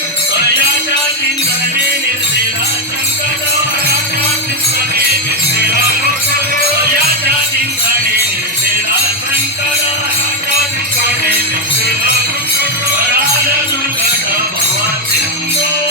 वयाच्या चिंतने निर्देला संकट वयाच्या चिंतने निर्देला वयाच्या चिंतने निर्देला संकट वयाच्या चिंतने निर्देला वराल दुर्गट भवा सिंधू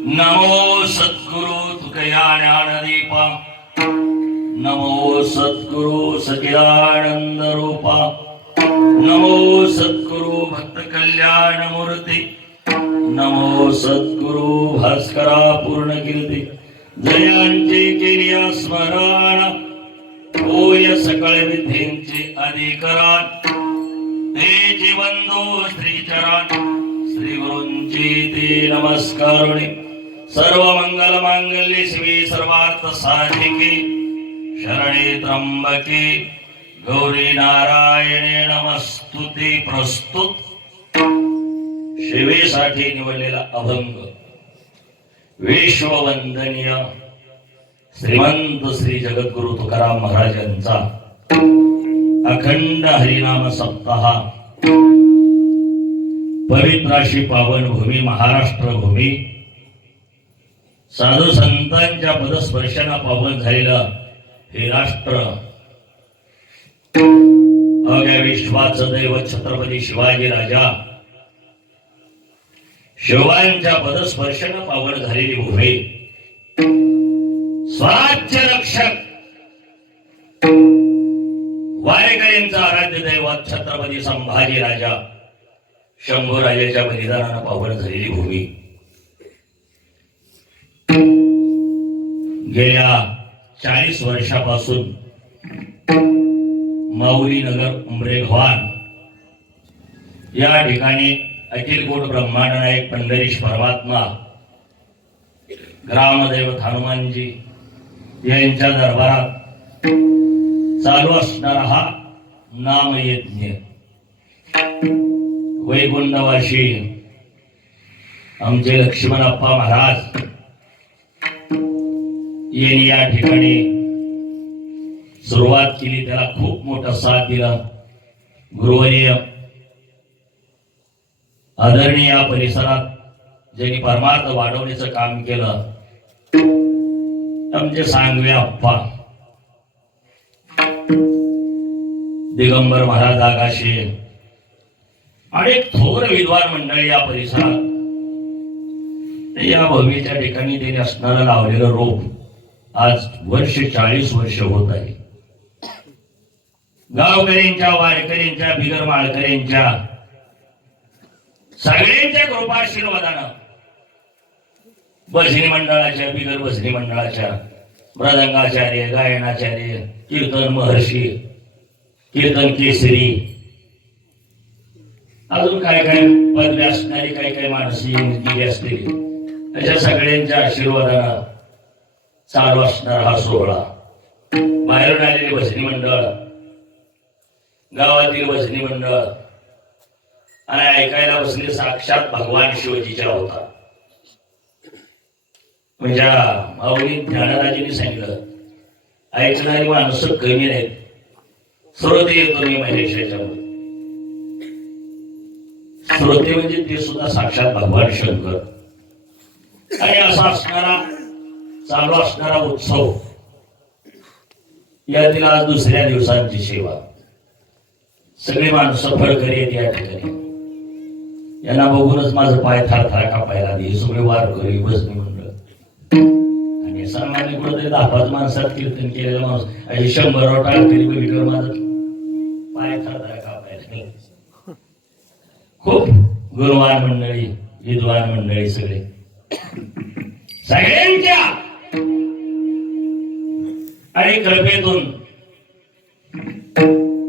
नमो सद्गुरु तुकया ज्ञानदीपा, नमो सद्गुरु सच्चिदानंद रूपा, नमो सद्गुरु भक्त कल्याण मूर्ती, नमो सद्गुरु भास्करा पूर्ण कीर्ती. जयांचे केलिया स्मरण, होय सकळ विधींचे अधिकरण. ते जीवंदो श्रीचरण, श्री गुरूंचे ते नमस्कारुणे. सर्व मंगल मांगल्ये शिवे सर्वार्थ साधिके, शरणे त्र्यंबके गौरी नारायणे नमस्तुते. प्रस्तुत शिवेसाठी निवडलेला अभंग विश्ववंदनीय श्रीमंत श्री जगद्गुरु तुकाराम महाराजांचा अखंड हरिनाम सप्ताह. पवित्र अशी पावन भूमी महाराष्ट्र भूमी, साधू संतांच्या पदस्पर्शाने पावन झालेलं हे राष्ट्र, अग्या विश्वाचं दैवत छत्रपती शिवाजी राजा, शिवांच्या पदस्पर्शाने पावन झालेली भूमी, स्वराज्य रक्षक वारेकऱ्यांचा आराध्य दैवत छत्रपती संभाजी राजा, शंभू राजाच्या बलिदानाने पावन झालेली भूमी. गेल्या 40 वर्षापासून माऊली नगर उमरेगव्हाण या ठिकाणी अखिल कोट ब्रह्मांड नायक पंढरीश परमात्मा ग्रामदैवत हनुमानजी यांच्या दरबारात चालू असणारा हा नामयज्ञ. वैकुंठवासी आमचे लक्ष्मणप्पा महाराज यांनी या ठिकाणी सुरुवात केली. त्याला खूप मोठा साथ दिला. गुरुवर्य आदरणीय या परिसरात ज्यांनी परमार्थ वाढवण्याचं काम केलं आमचे सांगवे अप्पा दिगंबर महाराज आगाशे, अनेक थोर विद्वान मंडळी या परिसरात. या भूमीच्या ठिकाणी त्यांनी असणारं लावलेलं रोप आज 40 वर्ष होत आहे. गावकऱ्यांच्या, वारकऱ्यांच्या, बिगर माळकऱ्यांच्या सगळ्यांच्या कृपाशीर्वादानं, भजनी मंडळाच्या, बिगर भजनी मंडळाच्या, मृदंगाचार्य, गायनाचार्य, कीर्तन महर्षी, कीर्तन केसरी, अजून काय काय पदवी असणारी काही काही माणसं येऊन गेली असलेली, अशा सगळ्यांच्या आशीर्वादानं चालू असणारा हा सोहळा. बाहेरून आलेले भजनी मंडळ, गावातील भजनी मंडळ आणि ऐकायला बसले साक्षात भगवान शिवजीच्या होता. म्हणजे माऊली ज्ञानराजांनी सांगितलं, ऐकणारी माणसं कमी नाहीत, श्रोते येतो मी महेशाच्या. श्रोते म्हणजे ते सुद्धा साक्षात भगवान शंकर. आणि असा असणारा चालू असणारा उत्सव, यातील आज दुसऱ्या दिवसांची सेवा. सगळी माणसं फळकरी आहेत या ठिकाणी. यांना बघूनच माझं पाय थार थार कापायला लागले. सगळे वारकरी, भजनी मंडळ आणि सामान्य कुठेतरी 10-5 माणसात कीर्तन केलेला माणूस आणि 100 टाळकरी बघितलं माझं पाय थार थार कापायला लागले. खूप गुणवान मंडळी, विद्वान मंडळी, सगळे सगळ्यांच्या आणि कृपेतून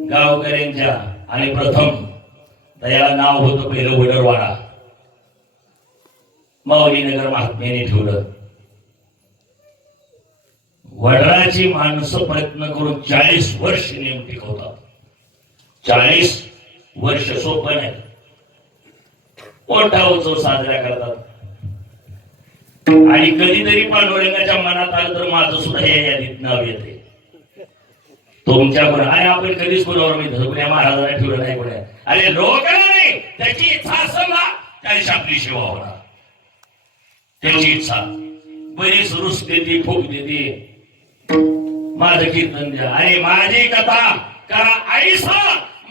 गावकऱ्यांच्या. आणि प्रथम त्याला नाव होतं पहिलं वडरवाडा. माऊली नगर महात्म्याने ठेवलं. वडराची माणसं प्रयत्न करून 40 वर्ष नेम टिकवतात. 40 वर्ष सोपं नाही. मोठा उत्सव साजरा करतात. आणि कधीतरी पांडुरंगाच्या मनात आलं तर माझं सुद्धा हे यादीत नाव येते. तुमच्याकडे आणि आपण कधीच कोणावर मी धर्मल्या महाराजांना ठेवलं नाही. कोणा अरे लोकांना नाही, त्याची इच्छा असेल ना त्याची आपली सेवा होणार. त्याची इच्छा बरीच रुस देते, फूक देते, माझं कीर्तन द्या, अरे माझी कथा करा, आईसा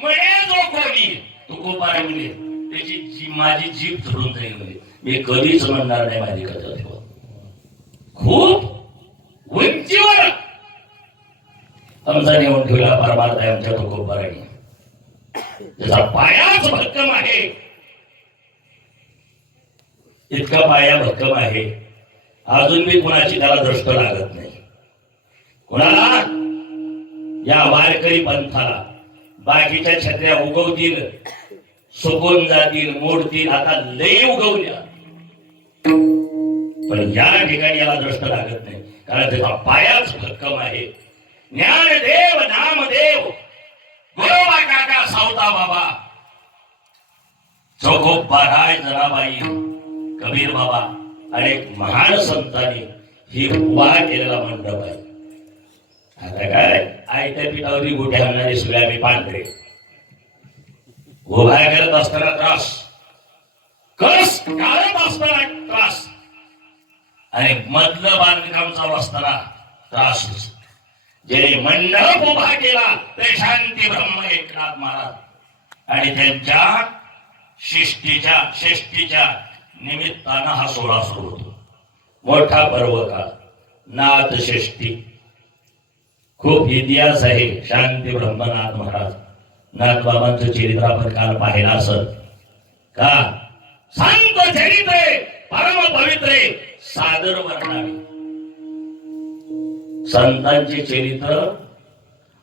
म्हणे जो कोणी तुकोबारा म्हणजे त्याची माझी जीभ धरून जाईल. मी कधीच म्हणणार नाही माझी कथा. खूप उंचीवर आमचा नेऊन ठेवला परमार्थ आहे आमच्या तुकोबाराने. त्याचा पायाच भक्कम आहे, इतका पाया भक्कम आहे, अजून मी कुणाची त्याला दृष्ट लागत नाही. कुणाला? या वारकरी पंथाला. बाकीच्या छत्र्या उगवतील, सुकून जातील, मोडतील, आता लई उगवल्या, पण या ठिकाणी याला दृष्ट लागत नाही, कारण त्याचा पायाच भक्कम आहे. ज्ञानदेव, नामदेव, गोरोबा काका, सावता बाबा, चौकोबाराय, जनाबाई, कबीर बाबा अनेक महान संतांनी ही उभा केलेला मंडप आहे. आता काय आयत्या पिठावरी गोट्या आणणारे सगळे आम्ही पांढरे उभा करत असताना त्रास, कस काढत असताना त्रास, आणि मधलं बांधकाम चालू असताना त्रास. ज्याने मंडप उभा केला ते शांती ब्रह्म एकनाथ महाराज, आणि त्यांच्या षष्टीच्या निमित्तानं हा सोहळा सुरू होतो. मोठा पर्व काळ, नाथ षष्टी. खूप इतिहास आहे शांती ब्रह्मनाथ महाराज. नाथबाबांचं चरित्र आपण काल पाहिलं असत का? संत चरित्रे परम पवित्रे सादर वर्णावी. संतांचे चरित्र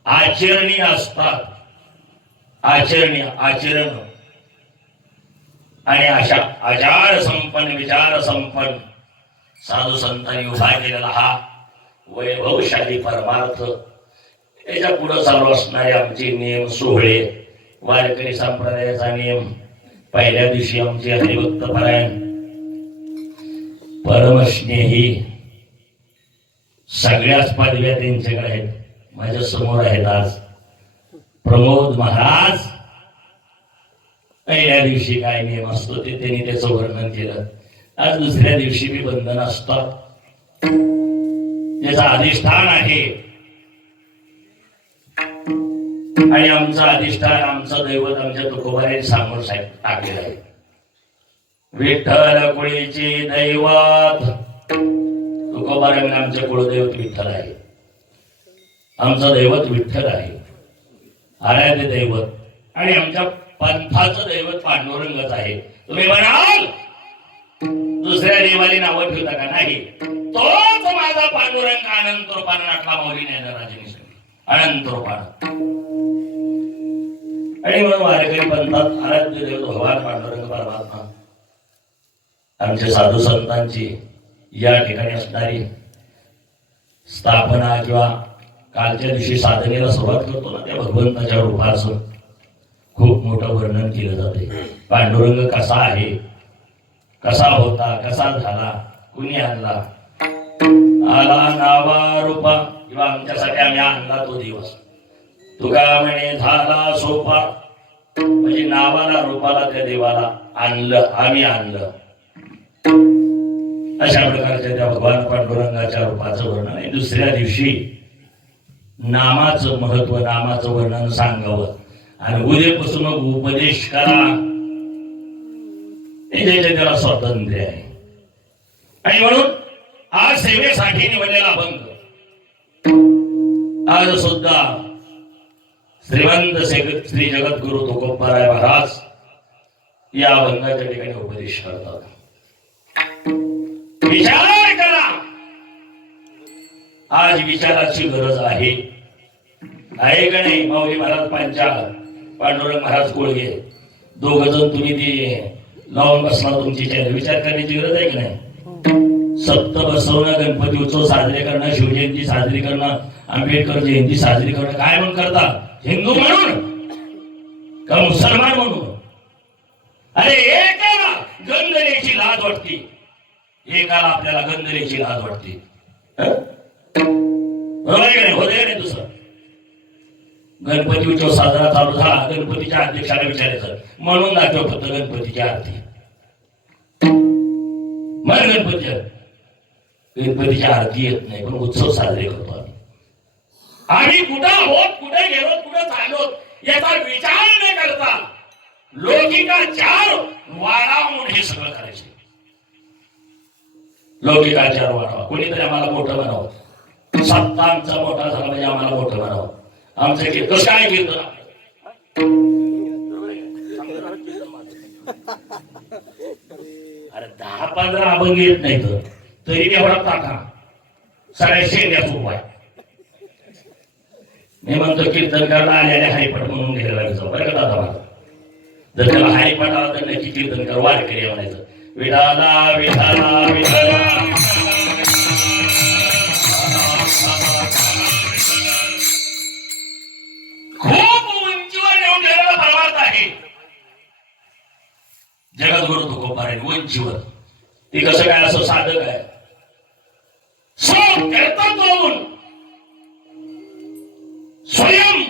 आचरणीय असतात, आचरण, आणि अशा आचार संपन्न, विचार संपन्न साधू संतांनी उभा केलेला हा वैभवशाली परमार्थ. त्याच्या पुढे चालू असणारे आमचे नियम सोहळे, वारकरी संप्रदायाचा नियम. पहिल्या दिवशी आमचे हरिभक्त परायण, परमस्नेही, सगळ्याच पदव्या त्यांच्याकडे आहेत, माझ्या समोर आहेत आज. प्रमोद महाराज, पहिल्या दिवशी काय नियम असतो ते त्यांनी त्याचं वर्णन केलं. आज दुसऱ्या दिवशी बी बंधन असतात, त्याचा अधिष्ठान आहे, आणि आमचं अधिष्ठान, आमचं दैवत आमच्या तुकोबाने सांगून टाकलेलं आहे. विठ्ठल कुळीचे दैवत तुकोबाराने आमचे कुळदैवत विठ्ठल आहे, आमचं दैवत विठ्ठल आहे, आराध्य दैवत, आणि आमच्या पंथाचं दैवत पांडुरंगच आहे. तुम्ही म्हणाल दुसऱ्या देवाली नावं ठेवता का? नाही, तोच माझा पांडुरंग अनंत रूपानं नाटला माऊली राजाने अनंत रूपानं. आणि म्हणून वारकरी पंथात आराध्य देव भगवान पांडुरंग परमात्मा, आमच्या साधू संतांची या ठिकाणी असणारी स्थापना किंवा कालच्या दिवशी साधनेला सुरुवात करतो ना, त्या भगवंताच्या रूपाचं खूप मोठं वर्णन केलं जाते. पांडुरंग कसा आहे, कसा होता, कसा झाला, कुणी आणला, आला नावा रूपा, किंवा आमच्यासाठी आम्ही आणला तो दिवस. तुका म्हणे झाला सोपा, म्हणजे नावाला रूपाला त्या देवाला आणलं, आम्ही आणलं. अशा प्रकारच्या त्या भगवान पांडुरंगाच्या रूपाचं वर्णन आहे. दुसऱ्या दिवशी नामाचं महत्व, नामाचं वर्णन सांगावं, आणि उद्यापासून मग उपदेश करा. त्याला स्वातंत्र्य आहे. आणि म्हणून आज सेवेसाठी निवडलेला अभंग, आज सुद्धा श्रीमंत श्री जगद्गुरु तुकोबाराय महाराज या अभंगाच्या ठिकाणी उपदेश करतात. विचार करा, आज विचाराची गरज आहे का नाही? माऊली महाराज पांचाळ, पांडुरंग महाराज कोळगे, दोघ जण तुम्ही ते लावून बसला, तुमची विचार करण्याची गरज आहे की नाही? सप्त बसवणं, गणपती उत्सव साजरे करणं, शिवजयंती साजरी करणं, आंबेडकर जयंती साजरी करणं, काय म्हणून करता? हिंदू म्हणून का मुसलमान म्हणून? अरे एकाला गंधलेची लाज वाटते, एकाला आपल्याला गंधलेची लाज वाटते. बरोबर आहे की नाही? होते नाही? दुसरं गणपती उत्सव साजरा चालू झाला, गणपतीच्या अध्यक्षाला विचारायचं, म्हणून दाखव फक्त गणपतीची आरती. मन गणपतीच्या आरती येत नाही, पण उत्सव साजरे करतो आम्ही. आम्ही कुठं आहोत, कुठे गेलो, कुठे चाललो याचा विचार न करता लौकिकाचार वाढवून हे सगळं करायचे. लौकिकाचार वाढवा, कोणीतरी आम्हाला मोठं बनावं, सत्ता आमचा मोठा झाला म्हणजे आम्हाला मोठं बनावं. आमचं कीर्तन कसं काय कीर्तन, अरे 10-15 अभंग येत नाही तरी एवढा टाका सगळ्या शेंड्या उपाय. मी म्हणतो कीर्तनकारला आलेले हरिपट म्हणून घ्यायला जाऊ बरं का दादा. मला जर त्याला हरिपट आला तर नक्की कीर्तनकार वारकरी म्हणायचं, विठाला विठाला विठाला. खूप उंचीवर येऊन गेलेला परमार्थ आहे जगद्गुरु तुकोबाराय. उंचीवर ती कसं काय, असं साधक आहे स्वयं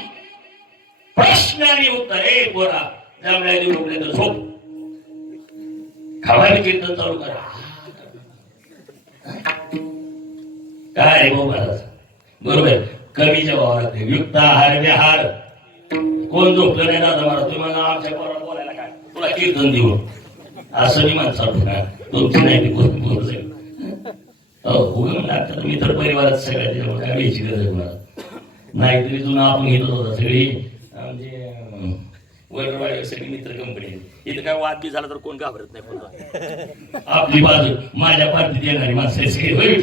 प्रश्न आणि उत्तर. हे बोला जमल्या उठले तर झोप, खवारी कीर्तन चालू करा. काय भाऊ महाराज बरोबर, कमीच्या भावाला युक्त आहार विहार. कोण झोपलं नाही दादा महाराज, तुम्ही मला आमच्या पोराला बोलायला काय, तुला कीर्तन देऊ असं मी माणसाला का तुमची नाही कोण बोलत मी तर परिवारात सगळ्या काय वेळची गरज मला नाहीतरी जुना आपण घेतच होता सगळी म्हणजे वरवाडी सगळी मित्र कंपनी. इथं काय वाद बी झाला तर कोण घाबरत नाही कोणता, आपली बाजू माझ्या पार्टीत येणारी माणसं सगळी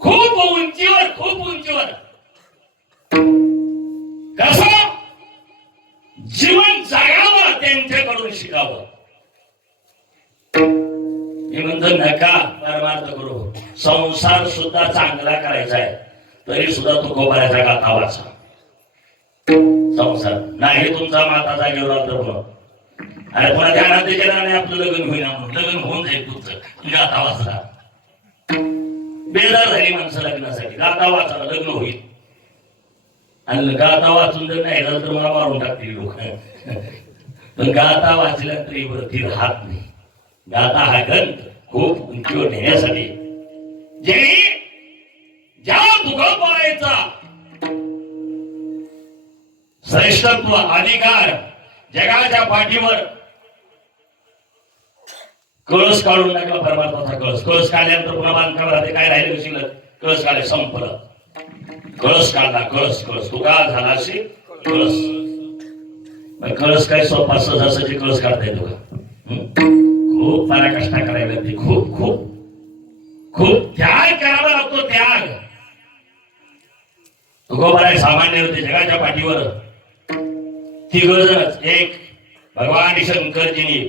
खूप उंचीवर, खूप उंचीवर. कसं जीवन जगावं त्यांच्याकडून शिकावं. मी म्हणतो नका परमार्थ करू, संसार सुद्धा चांगला करायचा आहे तरी सुद्धा तो कोपऱ्याचा गाथा वाचा. संसार नाही तुमचा माता जागेवर आला अरे पुन्हा त्या नात्याच्या आपलं लग्न होईना म्हणून लग्न होऊन जाईल तुमचं गाथा वाचला. बेजार झाली माणसं लग्नासाठी, गाथा वाचायला लग्न होईल आणि गाथा वाचून जर नाही झालं तर मला मारून टाकतील लोक. पण गाथा वाचल्यानंतर ही वृत्ती राहत नाही. गाथा हा ग्रंथ खूप उंचीवर नेण्यासाठी ज्यांनी ज्या तुकोबारायचा श्रेष्ठत्व अधिकार जगाच्या पाठीवर कळस काढून टाकला. परमार्थाचा कळस, कळस काढल्यानंतर पुन्हा बांधकाम राहते, काय राहिलं शिल्लक, कळस काढले संपलं. कळस काढला, कळस कळस तुका झाला असे कळस. कळस काय सोपा सहजासहजी कळस काढता येतो का? खूप फार कष्ट करायला लागते, खूप खूप खूप त्याग करावा लागतो. त्याग तुकोबाराय सामान्य होते जगाच्या पाठीवर. तिघजणच, एक भगवान शंकरजीनी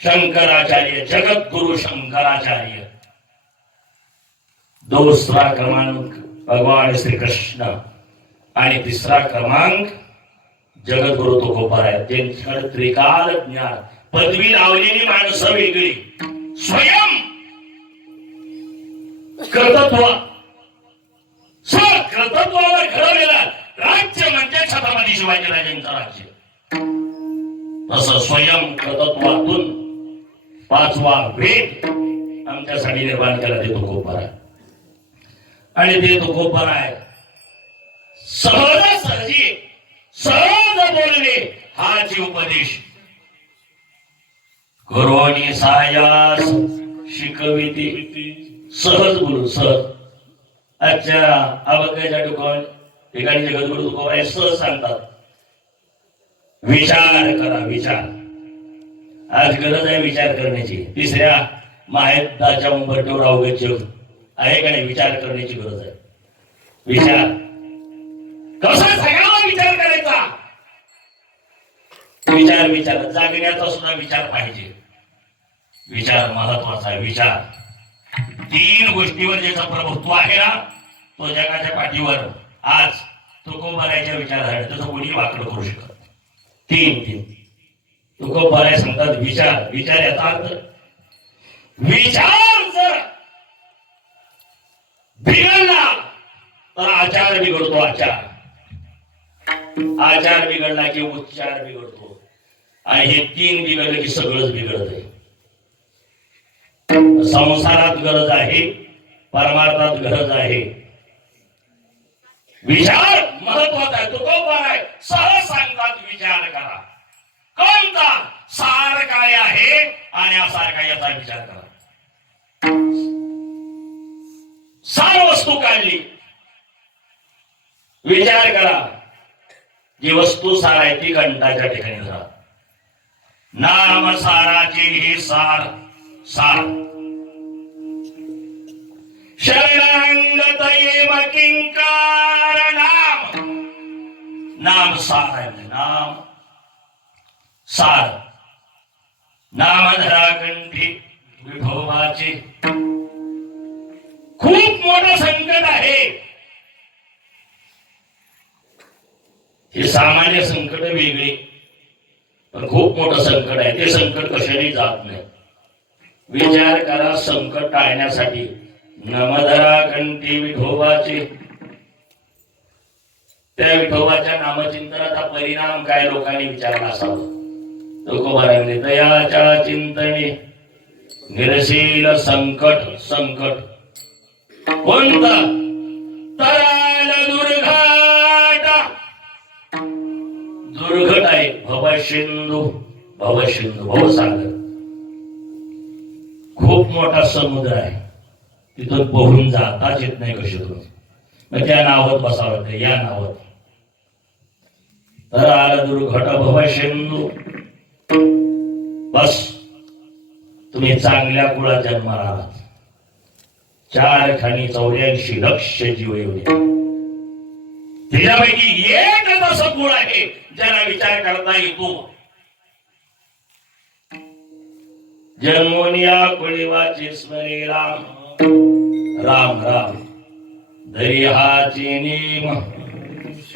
शंकराचार्य जगद्गुरु शंकराचार्य, दुसरा क्रमांक भगवान श्री कृष्ण आणि तिसरा क्रमांक जगद्गुरु तुकोबाराय. त्यांच्याकडे त्रिकाल ज्ञान, पदवी लावलेली माणसं वेगळी, स्वयं कर्तृत्व कर्तृत्वावर घडवलेला राज्य म्हणजे छत्रपती शिवाजी राजांचं राज्य. तसं स्वयं कर्तृत्वातून 5वा वेद आमच्यासाठी निर्माण केला ते तुकोबाराय. आणि ते तुकोबाराय सहजासहजी सहज बोलणे हाची उपदेश. गुरुनी सायास शिकविते, सहज बोलू सहज. अच्छा अभंगाच्या ठिकाणी जगद्गुरु तुकोबाराय सहज सांगतात, विचार करा विचार. आज गरज आहे विचार करण्याची. तिसऱ्या महायुद्धाच्या उंबरठ्यावर अवघड जग आहे का नाही, विचार करण्याची गरज आहे. विचार कसा सगळ्याला विचार करायचा, विचार विचार जागण्याचा सुद्धा विचार पाहिजे. विचार महत्वाचा आहे. विचार 3 गोष्टीवर ज्याचा प्रभुत्व आहे ना तो जगाच्या पाठीवर आज तुकोबारायच्या विचाराने तसं कोणी वाकडं करू शकत. 3 तुकोबाराय सांगतात विचार. विचार याचा अर्थ विचार जर बिघडला तर आचार बिघडतो. आचार बिघडला की उच्चार बिघडतो आणि हे 3 बिघडले की सगळंच बिघडत आहे. संसारात गरज आहे, परमार्थात गरज आहे. विचार महत्वाचा आहे. तुकोबाराय सहज सांगतात विचार करा. कोणता सार काय आहे आणि असार काय याचा विचार करा. सार वस्तू काढली, विचार करा. जी वस्तू सार आहे ती कंठाच्या ठिकाणी धरा. नाम साराची ही सार सार शरणांगत येम किंकार नाम. नाम सार आहे, नाम सार. नाम धरा कंठी विठोबाचे. खूप मोठं संकट आहे. हे सामान्य संकट वेगळे, पण खूप मोठं संकट आहे. ते संकट कशाने जात नाही. विचार करा, संकट टाळण्यासाठी नमधरा कंठी विठोबाचे. त्या विठोबाच्या नामचिंतनाचा परिणाम काय लोकांनी विचारला असावा. तुकोबारांनी दयाच्या चिंतने निरशील संकट. संकट कोणता? तराल दुर्घट. दुर्घट आहे भवसिंधू. भवसिंधू भवसागर खूप मोठा समुद्र आहे. तिथून पोहून जाताच येत नाही कशातून. मग त्या नावात बसावं. या नावात तराल दुर्घट भवसिंधू. बस तुम्ही चांगल्या कुळात जन्माला आलात. 4 खाणी 84 लक्ष जीव येऊ द्या. त्याच्यापैकी एक असं कुळ आहे ज्याला विचार करता येतो. जन्मोनिया कुळीवाचे स्मरे राम. राम राम दर्याची नेम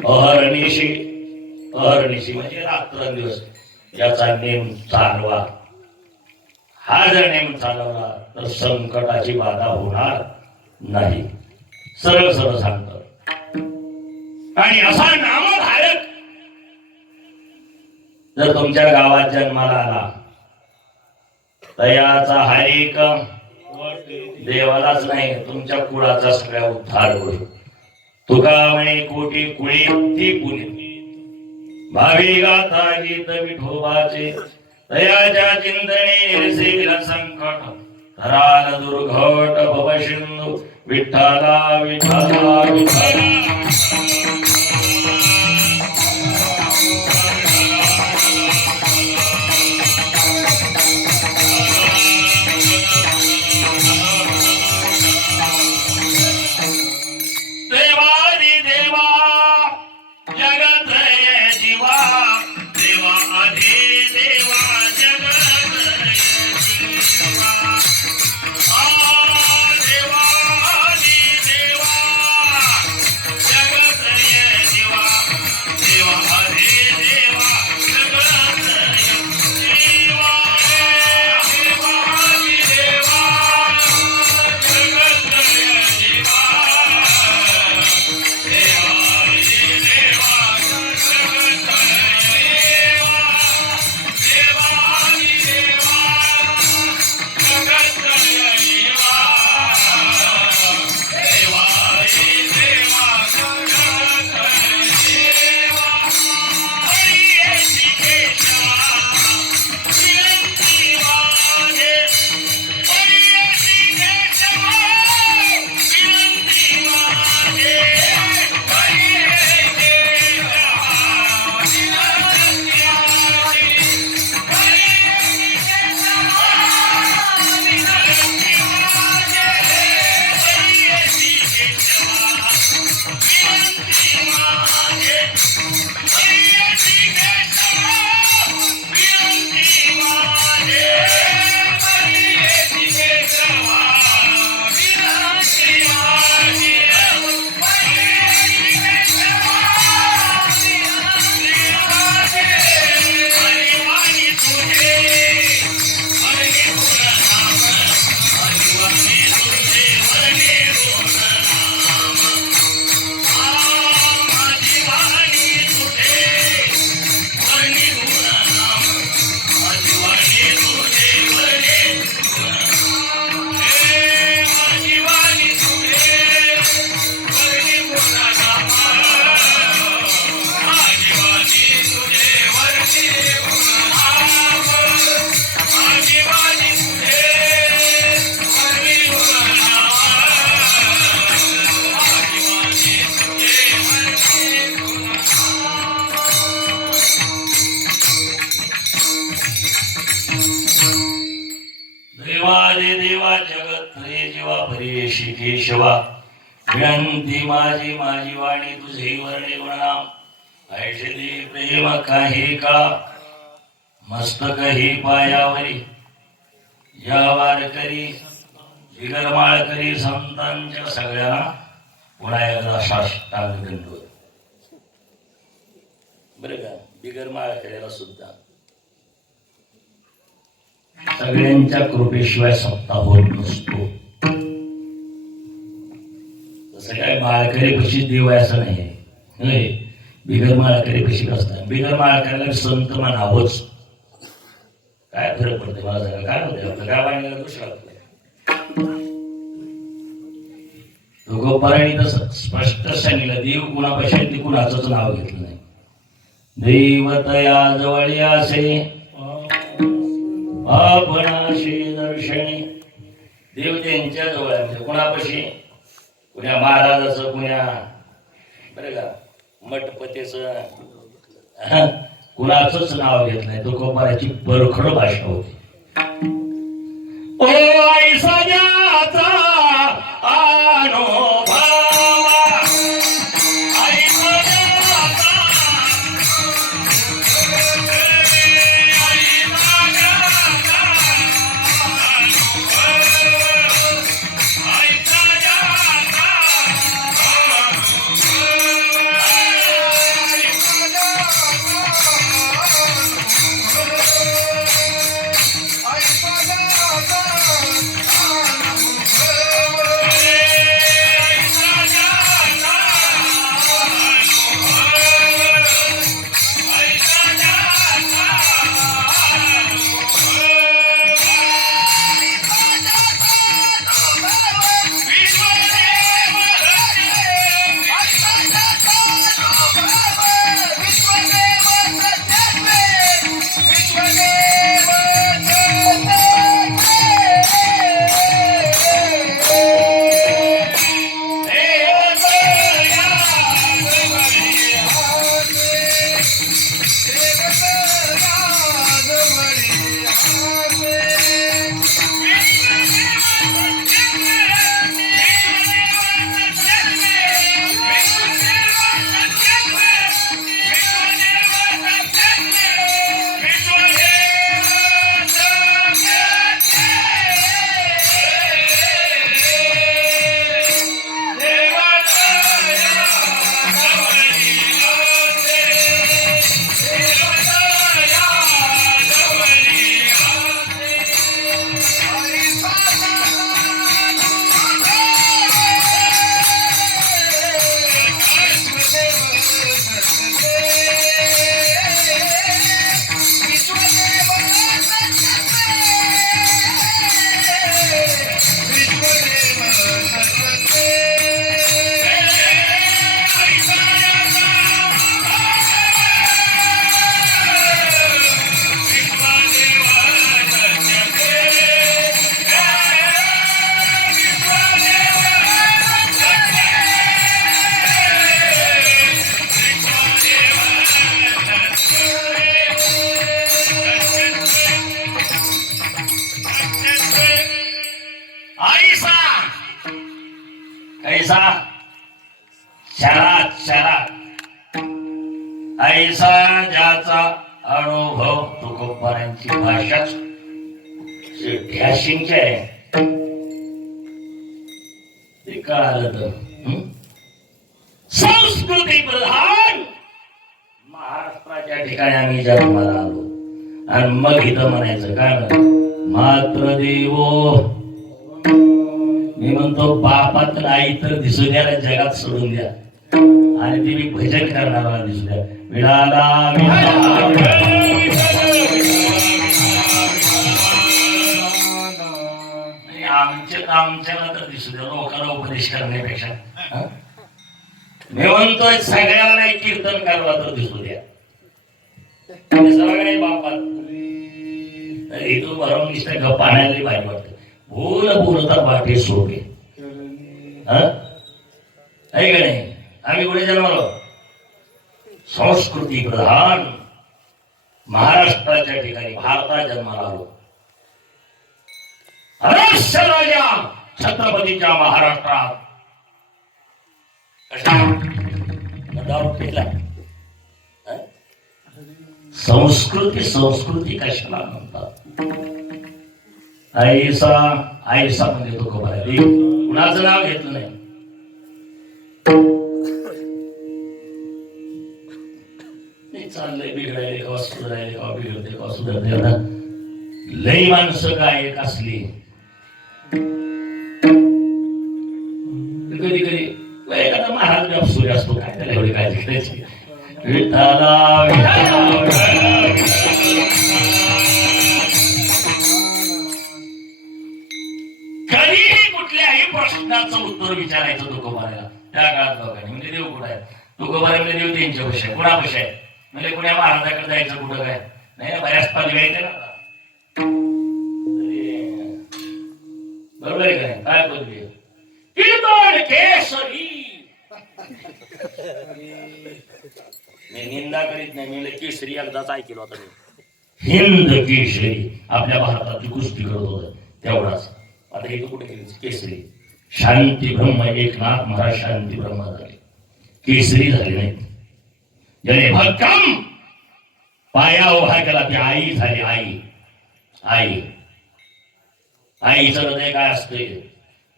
अहर्निशी. अहर्निशी म्हणजे रात्रंदिवस याचा नेम चालवा. हा जर नेम चालवला तर संकटाची बाधा होणार नाही. सरळ सरळ सांगतात. आणि असा नामधारक जर तुमच्या गावात जन्माला आला तयाचा हरिक देवालाच नाही तुमच्या कुळाचा सगळ्या उद्धार होईल. तुका म्हणे कोटी कुळी ती पुणे. भावी गाथा गीत विठोबाचे. दयाच्या चिंतने निरसेल संकट. धराल दुर्घट भवसिंधू. विठ्ठला विठ्ठला विठ्ठला. देवादी देवा जगत्रय जीवा. देवा आधी देवा जगत्रय जीवा. देवा आधी देवा जगत्रय देशी केशवा विनंती माझी माझी वाणी तुझे वर्णे गुणनाम ऐशे दे प्रेम काही का मस्तक ही पायावरी या वारकरी बिगरमाळ करी संतांच्या सगळ्यांना पुन्हा एकदा साष्टांग दंडवत. बरं का, बिगरमाळ करायला सुद्धा सगळ्यांच्या कृपेशिवाय सत्ता होत नसतो. तसं काय माळकरी पशी देव आहे असं नाही. बिगर माळकरी पशी असतात. बिगर माळकऱ्याला संत म्हणावंच. काय फरक पडते मला सांगा, काय होते आपलं गावाने दोष लागतो. गोपाराने तसं स्पष्ट सांगितलं, देव कुणापाशी ते कुणाचंच नाव घेतलं नाही. दैवतया जवळ असे आपणाशी दर्शनी. देव त्यांच्या जवळ आहे. कुणापाशी? कुण्या महाराजाचं, कुण्या बरं का मठपतीच कुणाचंच नाव घेत नाही. तो गोपाराची परखड भाषा होती. ओ ऐसा ज्याचा अनुभव ऐसा शरात शरात ऐसा ज्याचा अनुभव. तुकोबारांची भाषाच ध्याशिंची आहे. ते कळालं तर संस्कृती प्रधान महाराष्ट्राच्या ठिकाणी आम्ही जन्माला आलो. आणि मग इथं म्हणायचं काय मात्र देवो. मी म्हणतो बापात नाही तर दिसू द्या, जगात सोडून द्या. आणि ते मी भजन करणारा दिसू द्या. विडाला आमच्याला तर दिसू द्या. लोकांना उपदेश करण्यापेक्षा मी म्हणतोय सगळ्यांना कीर्तन करावा तर दिसू द्या. सगळे बापात इथून भरवून नुसतं गप्पा आणायला बाहेर पडते. बोल बोलता पाठी सोडे. आहे का नाही? आम्ही कुठे जन्मलो? संस्कृती प्रधान महाराष्ट्राच्या ठिकाणी भारतात जन्माला आलो. राजा छत्रपतीच्या महाराष्ट्रात कशा दारू पेला संस्कृती संस्कृती कशाला म्हणतात आईसा आईसा म्हणजे तो खबर कुणाचं नाव घेतलं नाही चाललंय बिघडायले का सुधारायले का बिघडते का सुधारते ना लई माणसं काय एक असली कधी कधी एखादा महाराज व्यापसूर असतो काय त्याला एवढी काळजी करायची विठाला कधीही कुठल्याही प्रश्नाचं उत्तर विचारायचं तुकोबाराला त्या काळात लोकांनी म्हणजे देव कुठं आहे तुकोबारा म्हणजे देव त्यांच्या भाषा आहे कुणापाशी आहे म्हणजे कुण्या महाराजाकडे जायचं कुठं काय नाही बऱ्याच पालवी आहेत ना बरोबर आहे काय काय पदवी कीर्तन केसरी मी निंदा करीत नाही मी केसरी एकदाच ऐकलं होता मी हिंद केसरी आपल्या भारताची कुस्ती करत होत तेवढाच आता इथं कुठे केली केसरी शांती ब्रह्म एकनाथ महाराज शांती ब्रह्म झाले केसरी झाले नाहीत ज्याने भक्कम पाया उभा केला ती आई झाली आई आई आईचं हृदय काय असते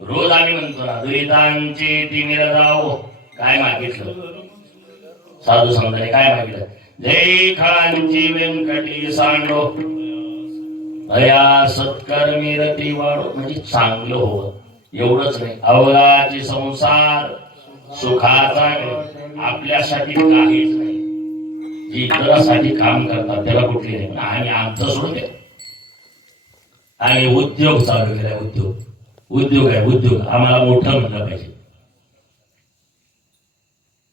रोज आम्ही म्हणतो ना दुरितांचे तिमिर जाओ काय मागितलं साधू संतांनी काय मागितलं जय खळांची व्यंकटी सांडो अया सत्कर्मी रती वाढो म्हणजे चांगलं हो एवढंच नाही अवघाची संसार सुखाचा आपल्यासाठी काहीच नाही जी इतरांसाठी काम करतात त्याला कुठली नाही आणि आमचं सोडून द्या आणि उद्योग चालू केला उद्योग आहे उद्योग आम्हाला मोठं म्हणलं पाहिजे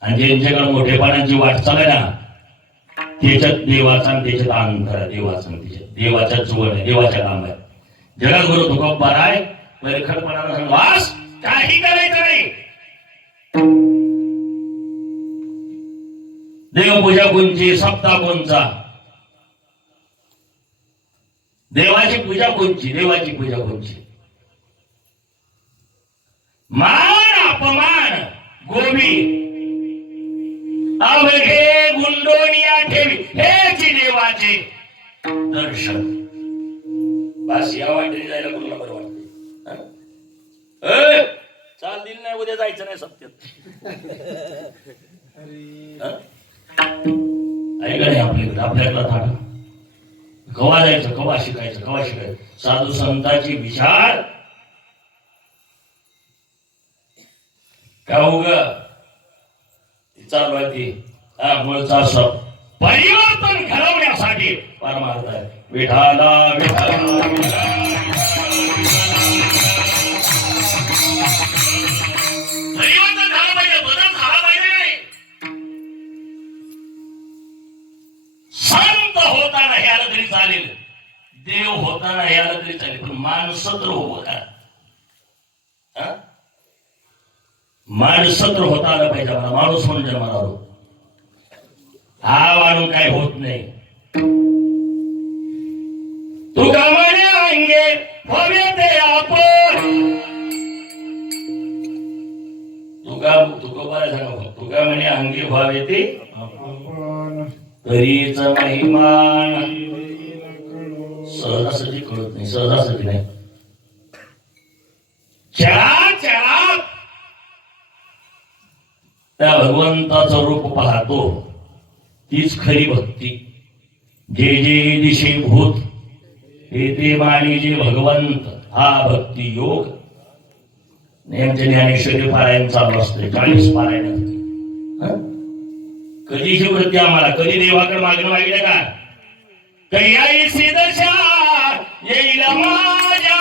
आणि ज्यांच्याकडे मोठेपणाची वाटचाल आहे ना त्याच्यात देवाचा आणि त्याच्यात अंतर आहे देवाचा आणि त्याच्यात देवाच्या जुवळ आहे देवाच्या काम आहे जगात गुरु तुकोबार आहे परिखडपणानं वास काही करायचं नाही देवपूजा कोणची सप्ताह कोणचा देवाची पूजा कोणची देवाची पूजा कोणची मान अपमान गोबी अवघे गुंडोनिया ठेवी हेच देवाचे दर्शन बस या वाटेने जायला कुणाला बरं वाटते चाल दिल नाही उद्या जायचं नाही सत्यात ऐका नाही आपल्याकडे थाट कवा जायचं कवा शिकायचं साधू संतांची विचार का उग चालू आहे ती मूळचा सब परिवर्तन घडवण्यासाठी परमार्थ आहे विठाला विठाला परिवर्तन झालं पाहिजे बदल झाला पाहिजे संत होताना हे आलं तरी चालेल देव होताना हे आलं तरी चालेल पण माणसं तर हो का माणसं तर होता आलं पाहिजे मला माणूस म्हणून जन्माला आलो हा मानून काय होत नाही तुका म्हणे अंगे हवे ते आपण तुका बरं सांगा तुका म्हणे अंगे व्हावे ते तरीच महिमान सहजासहजी कळत नाही सहजासहजी नाही चळा त्या भगवंताचं रूप पाहतो तीच खरी भक्ती जे जे दिशे भूत हे ते मानी जे भगवंत हा भक्ती योग नेमचे ज्ञानेश्वरी पारायण चालू असते 40 पारायण कधी ही वृत्ती आम्हाला कधी देवाकडे मागणं मागितलं का कैयाईसी दशा येईल माझ्या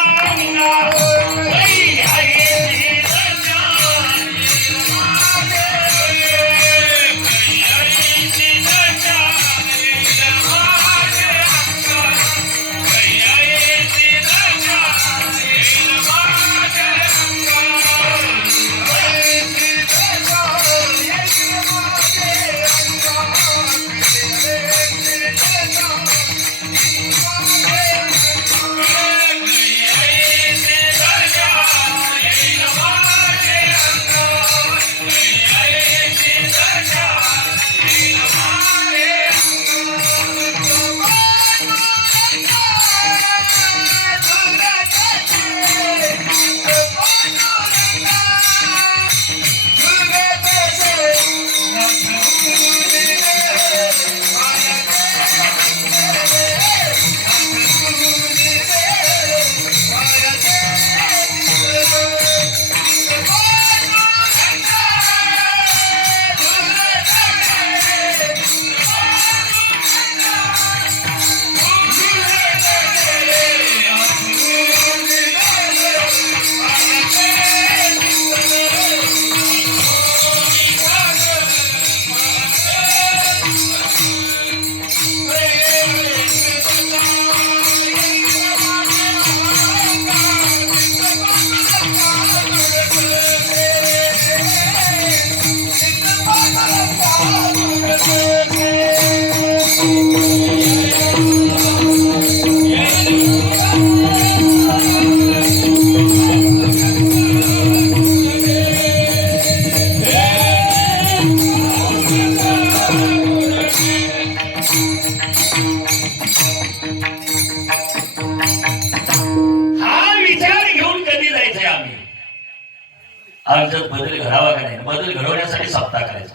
आमच्यात बदल घडावा का नाही, बदल घडवण्यासाठी सप्ताह करायचा.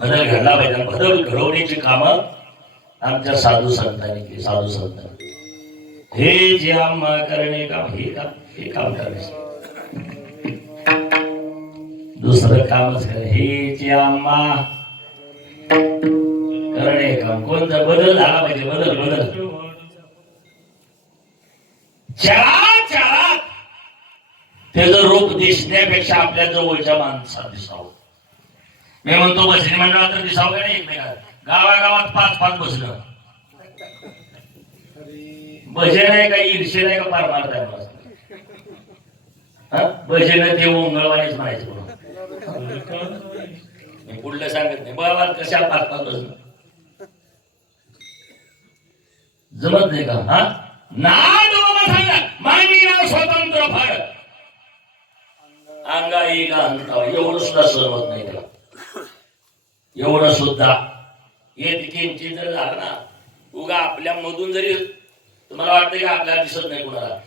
बदल घडला पाहिजे. बदल घडवण्याची कामं आमच्या साधू संतांनी केली. साधू संतांनी हे जे आम्हा करणे काम, हे काम करायचं, दुसरं कामच करे. हे जे आम्हा करणे काम. कोणता बदल झाला पाहिजे. बदल चराचरात त्याचं रूप दिसण्यापेक्षा आपल्या जवळच्या माणसात दिसावं. मी म्हणतो बसणी मंडळात तर दिसावं का नाही एकमेकात. गावागावात 5-5 बसलं. भजन आहे का ईर्षे नाही का पार मारताय मला. भजन ते ओंगळवाणीच म्हणायचं. मी पुढलं सांगत नाही. बरोबर कशा 5-5 बसणं जमत नाही का. सांगा स्वतंत्र फळ अंगा येईल एवढं सुद्धा सहमत नाही त्याला. एवढं सुद्धा एक किंचित जर झालं ना, उगा आपल्या मधून जरी तुम्हाला वाटतं की आपल्याला दिसत नाही कुणाला,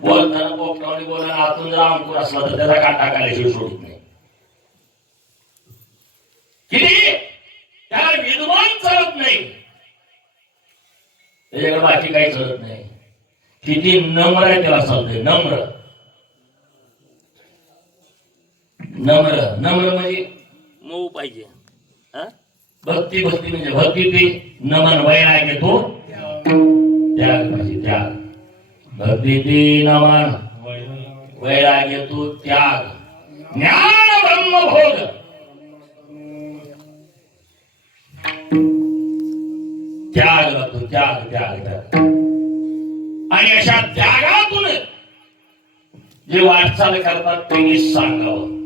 बोलताना पोपटावणी बोलताना आतून जर अंकुर असला तर त्याचा काटा काढल्याशिवाय सोडत नाही. किती त्याला विद्वान चालत नाही, त्याच्याकडे बाकी काही चालत नाही. किती नम्र आहे त्याला चालतंय. नम्र म्हणजे मऊ पाहिजे. भक्ती म्हणजे भक्ती ती नमन वैराग्य तो त्याग पाहिजे. त्याग भक्ती ती नमन वैराग्य तो त्याग. ज्ञान ब्रह्मभोग त्याग लागतो. त्याग आणि अशा त्यागातून जे वाटचाल करतात त्यांनी सांगावं.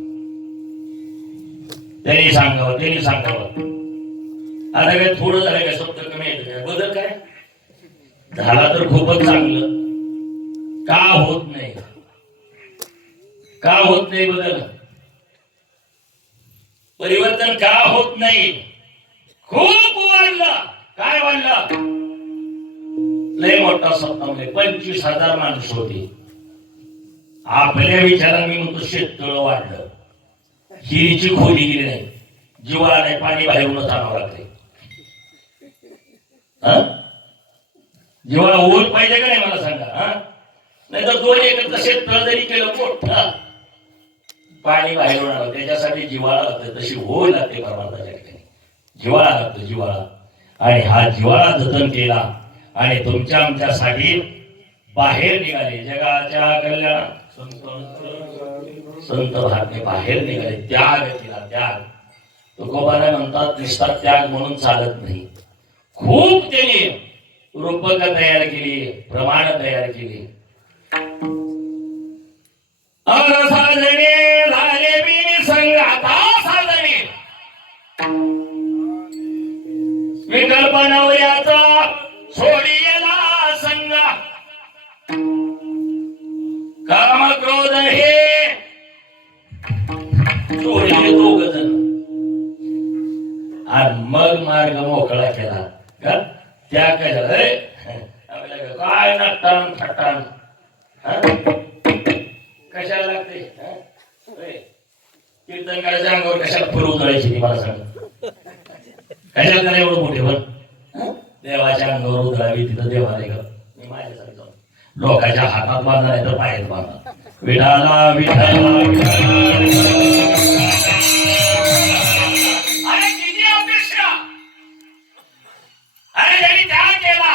आता काय थोडं झालं काय, शब्द कमी येत काय, बदल काय झाला तर खूपच चांगलं. का होत नाही बदल, परिवर्तन का होत नाही. खूप वाढलं. काय वाढलं. लय मोठा सत्ता म्हणजे 25,000 माणसं होती. आपल्या विचाराने मी म्हणतो शेततळ वाढलं. हिरीची खोली गेली नाही, जिवाळा नाही, पाणी बाहेरूनच आणावं लागतंय. जिवाळा ओल पाहिजे का नाही मला सांगा. नाही तर 2 एकरचं शेततळ जरी केलं मोठं, पाणी बाहेरून आलं त्याच्यासाठी जिवाळा लागतं. तशी होल लागते परमार्थाच्या ठिकाणी. जिवाळा लागतो, जिवाळा. आणि हा जिवाळा जतन केला आणि तुमच्या आमच्यासाठी बाहेर निघाले. जगाच्या कल्याण संत महात्मे बाहेर निघाले. त्याग केला. त्याग तुकोबाने म्हणतात निष्ठा त्याग म्हणून चालत नाही. खूप त्याने रूपक तयार केली, प्रमाण तयार केली. साधने झाले बिन संघाता साधने विकल्प नवऱ्याचा सोडियला संग. काम क्रोध हे सोडिले 2 जण आणि मग मार्ग मोकळा केला. का त्या काय झालं, काय नट्टान थट्टान कशाला लागते. कीर्तनकाराच्या अंगावर कशाला फिरवून जायची ती मला सांग. कशाला त्याला एवढं मोठे पण देवाच्या अंगावर उधळावी तिथं देवाने ग. मी माझ्यासाठी जाऊन लोकांच्या हातात बांधला नाही तर पायात बांधला. विठाला विठाला अरे किती अपेक्षा. अरे त्यांनी त्याग केला.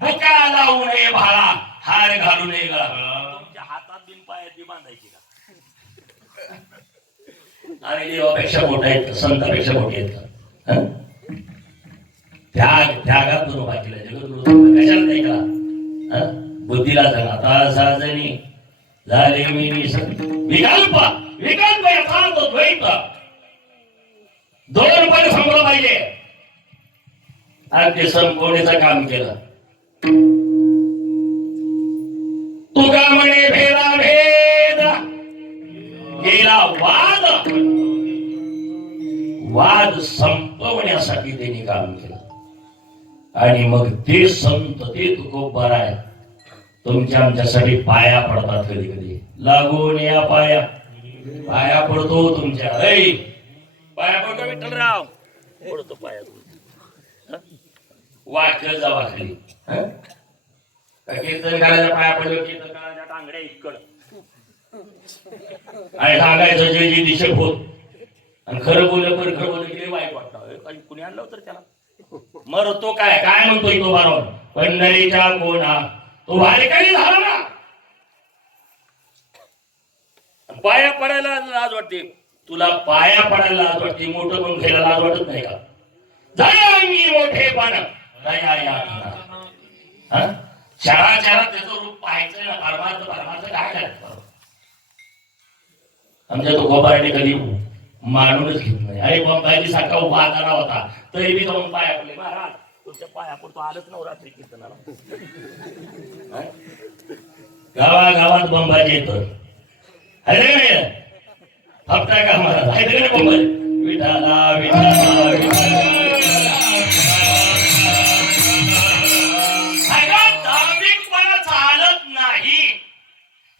भुका लावू नये भाळा, हार घालू नये गळा. तुमच्या हातात बिन पायात बी बांधायची का. आणि देवापेक्षा मोठा आहेत, संतापेक्षा मोठे आहेत का. त्यागातून उभा केला जगत. कशाला नाही का. बुद्धीला सांगा आता साजणी झाले मी विकल्प यथार्थ द्वैत 2 पण संपलं पाहिजे. आणि ते संपवण्याचं काम केलं. तुका म्हणे भेदा भेद गेला वाद संपवण्यासाठी त्यांनी काम केलं. आणि मग ते संत ते तुकोबार आहे तुमच्या आमच्यासाठी पाया पडतात. कधी कधी लागून या पाया पाया पडतो तुमच्या. ऐ पाया पडतो विठ्ठलराव, पडतो पाया तुमच्या. वाटलं जावा खाली. कीर्तन करायच्या पाया पडलो, कीर्तन करायच्या टांगड्या इतकड आणि सांगायचं जे जे दिशे होत. आणि खरं बोललं पण खरं बोललं की वाईट वाटतं. कुणी आणलं तर त्याला मरतो काय काय म्हणतोय तो बरोबर. पंढरीच्या कोणा तो भाडेकरी झाला ना. पाया पडायला लाज वाटते तुला, पाया पडायला लाज वाटते. मोठं पण घ्यायला लाज वाटत नाही का? मी मोठे पण चराचरात त्याचं रूप पाहायचं ना. परमार्थ परमार्थ काय करायचं. आमच्या तो गोपाराने कधी मानूनच घेत नाही. अरे बंबाईची सारखा उभा आधारा होता तरी मी जाऊन पाया पडले. महाराज तुमच्या पाया पडतो आलंच नवरात्री कीर्तनाला. गावागावात बंबाजी येत. अरे हप्ता का महाराज आहे का बंबाजी. विठाला विठाला विठाला चालत नाही.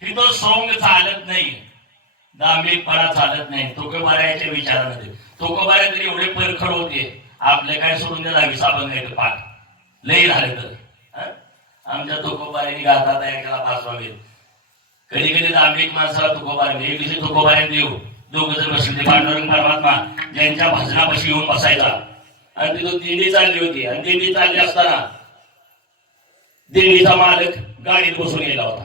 तिथं सोंग चालत नाही, दांभिकपणा चालत नाही. तुकोबारायच्या विचारामध्ये तुकोबारा तरी एवढे परखड होते. आपले काय सोडून द्या जागी साबण नाही पाठ लई झाले तर. आमच्या तुकोबाऱ्यांनी गातात ऐकायला पासवावे. कधी कधी दांभिक माणसाला तुकोबार एक दिवशी तुकोबाऱ्या देऊ दोघ जण बसले. पांडुरंग परमात्मा ज्यांच्या भजनापाशी येऊन बसायचा. आणि तिथून दिंडी चालली होती. आणि दिंडी चालली असताना दिंडीचा मालक गाडीत बसून गेला होता.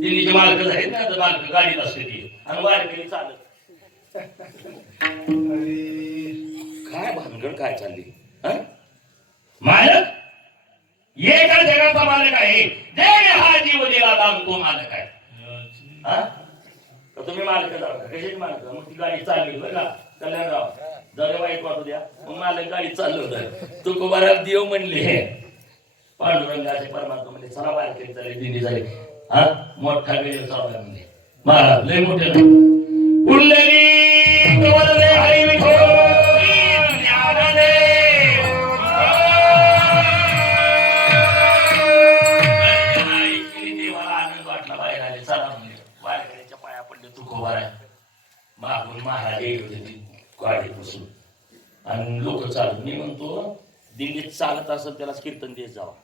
दिल्लीचे मालक आहेत ना, तर मालक गाडीत असते ती आणि वारकरी चालत. काय भानगड काय चालली. मालक एका जगाचा मालक आहे. देव हा जीव दिला दान तो मालक आहे. तुम्ही मालक जाऊ कशाची मालक. मग ती गाडी चालली बरं का कल्याणराव जरा वाईट वाटू द्या. मग मालक गाडी चाललं होतं. तुकोबारा देव म्हणले पांडुरंगाचे परमात्मा म्हणजे चला वारकरी झाले दिंडी झाली. हा मोठा गेले चालू म्हणजे महाराज लय मोठे कुंडली हरी विठो देवाला आनंद वाटला. बाहेर आले चला म्हणजे वारकऱ्याच्या पाया पडले. तुकोबारा मागून महाराज येत होते गाडीत बसून आणि लोक चालत. मी म्हणतो दिंडीत चालत असत त्याला कीर्तन देत जावं.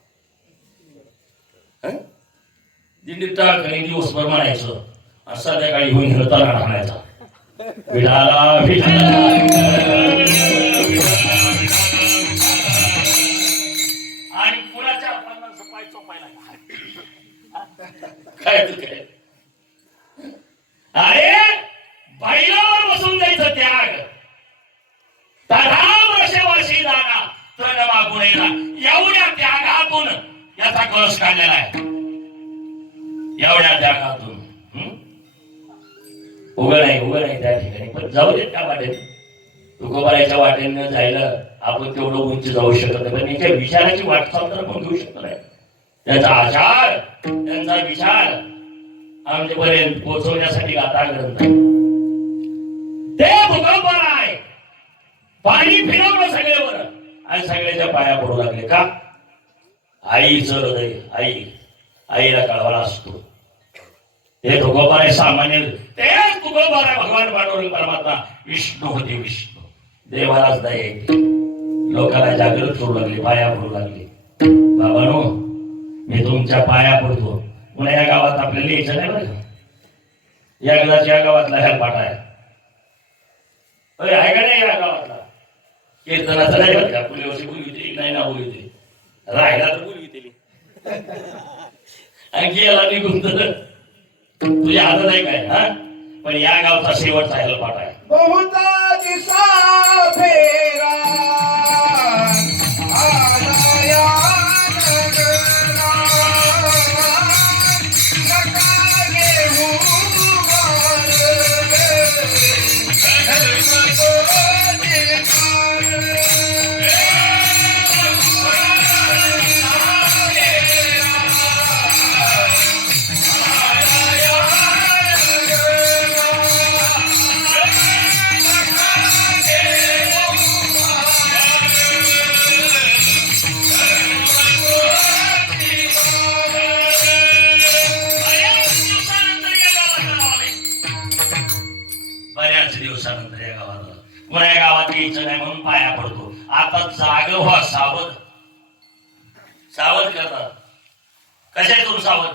दिंडीत टाळकरी दिवसभर म्हणायचं आणि संध्याकाळी होऊन तला राहायचा. विठाला विठाला आणि कुणाच्या पन्नास पाय चोपायला काय काय. अरे बैलावर बसून जायचं त्याग. वर्षवाशी जागा तण मागून एवढ्या त्यागातून याचा कळस काढलेला आहे. एवढ्या त्यागातून उघड आहे त्या ठिकाणी. पण जाऊ देत त्या वाटेत. तुकोबाराच्या वाटेनं जायला आपण तेवढं उंच जाऊ शकत नाही. पण याच्या विचाराची वाटचाल तर आपण घेऊ शकत नाही. त्याचा आचार त्यांचा विचार आमच्यापर्यंत पोहोचवण्यासाठी गाथा ग्रंथ ते तुकोबार आहे. पाणी फिरवलं सगळ्यावर आणि सगळ्याच्या पाया पडू लागले. का आईचं हृदय आईला कळवाला असतो. ते तुकोबार आहे सामान्य. तेच तुकोबार आहे भगवान पांडुरंग परमात्मा विष्णू होते. विष्णू देवालाच दया येते. लोकांना जागृत करू लागले, पाया पडू लागले. बाबांनो मी तुमच्या पाया पडतो. पुन्हा या गावात आपल्याला यायचं नाही बरं. एकदाच या गावातला ह्या पाठ आहे का नाही. या गावातला कीर्तनाचं नाही बरं का. पुढल्या वर्षी बोलू दिली नाही ना बोलू दिली. राहिला तर बोलू दिली आणि गेला निघून तर तुझ्या हातात आहे काय. हा पण या गावचा शेवटचा ह्याला पाठ आहे. बहुता दिसा फेरा यायचं नाही म्हणून पाया पडतो. आता जाग व्हा, सावध सावध करतात. कशातून सावध?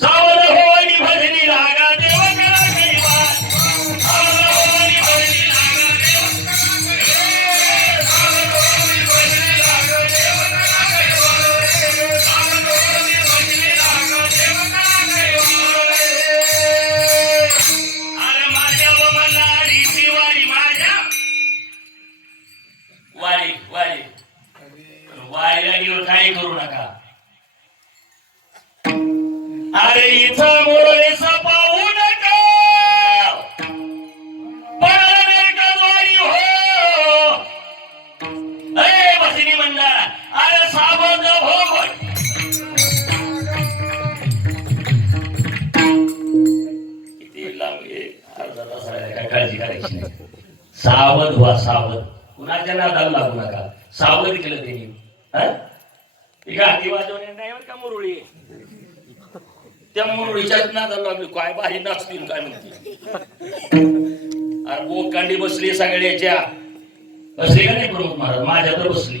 सावध हो आणि भजनी लागा देव करा कैवार. सावध हो आणि भजनी लागा देव करा कैवार. सावध हो आणि भजनी लागा देव करा कैवार. सावध हो आणि भजनी लागा देव करा कैवार. अरे माझ्या व मल्हारीची वारी, माझ्या वारी वारी वारीला गेलो काही करू नका. अरे इथं मोरेचा पाहू नका, वारी हो. अरे भजनी मंडळ, अरे सावध हो. किती लांब अर्धा तास काय काळजी करायची नाही. सावध व्हा, सावध. कुणाच्या नादाला लागू नका. सावध केलं त्यांनी. गाठी वाजवणे नाही का मुरळी, त्या मुरळीच्याच नादाला लागली. काय भारी नाचतील काय म्हणते. अरे बोकांडी बसली सगळ्याच्या. बसली का नाही प्रमुख महाराज? माझ्या तर बसली.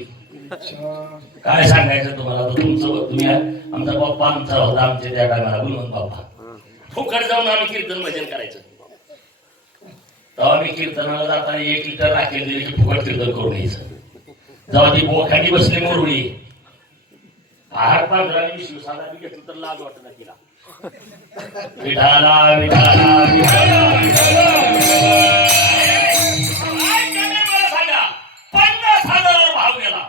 काय सांगायचं तुम्हाला. तर तुमचं तुम्ही आमचा बाप्पा आमचा होता आमच्या त्या टायमाला गुणवंत बाप्पा. फुकट जाऊन आम्ही कीर्तन भजन करायचं. तेव्हा आम्ही कीर्तनाला जाताना 1 लिटर राखेल दिली की फुकट कीर्तन करून यायचं. जेव्हा ती बोखांडी बसली मुरळी, 15-20 साला मी घेतलं तर लाज वाटत नाही तिला. विठाला विठाला विठाला मला सांगा, 50,000 भाव गेला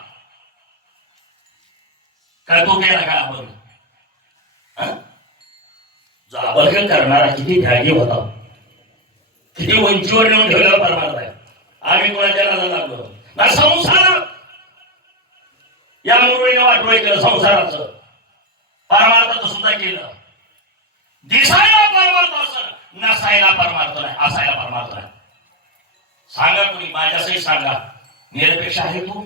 काय? तो गेला काय? आपण जाबरगन करणारा किती ध्यागी होता, किती उंचीवर नेऊन ठेवलेला परमार्थ आहे. आम्ही कोणाच्या नादाला लागलो ना. संसार या मुरळीने वाटोळी केलं. संसाराचं परमार्थाचं सुद्धा केलं. दिसायला परमार्थ असं, नसायला परमार्थ नाही, असायला परमार्थ नाही. सांगा कुणी माझ्यासही सांगा, निरपेक्ष आहे तू?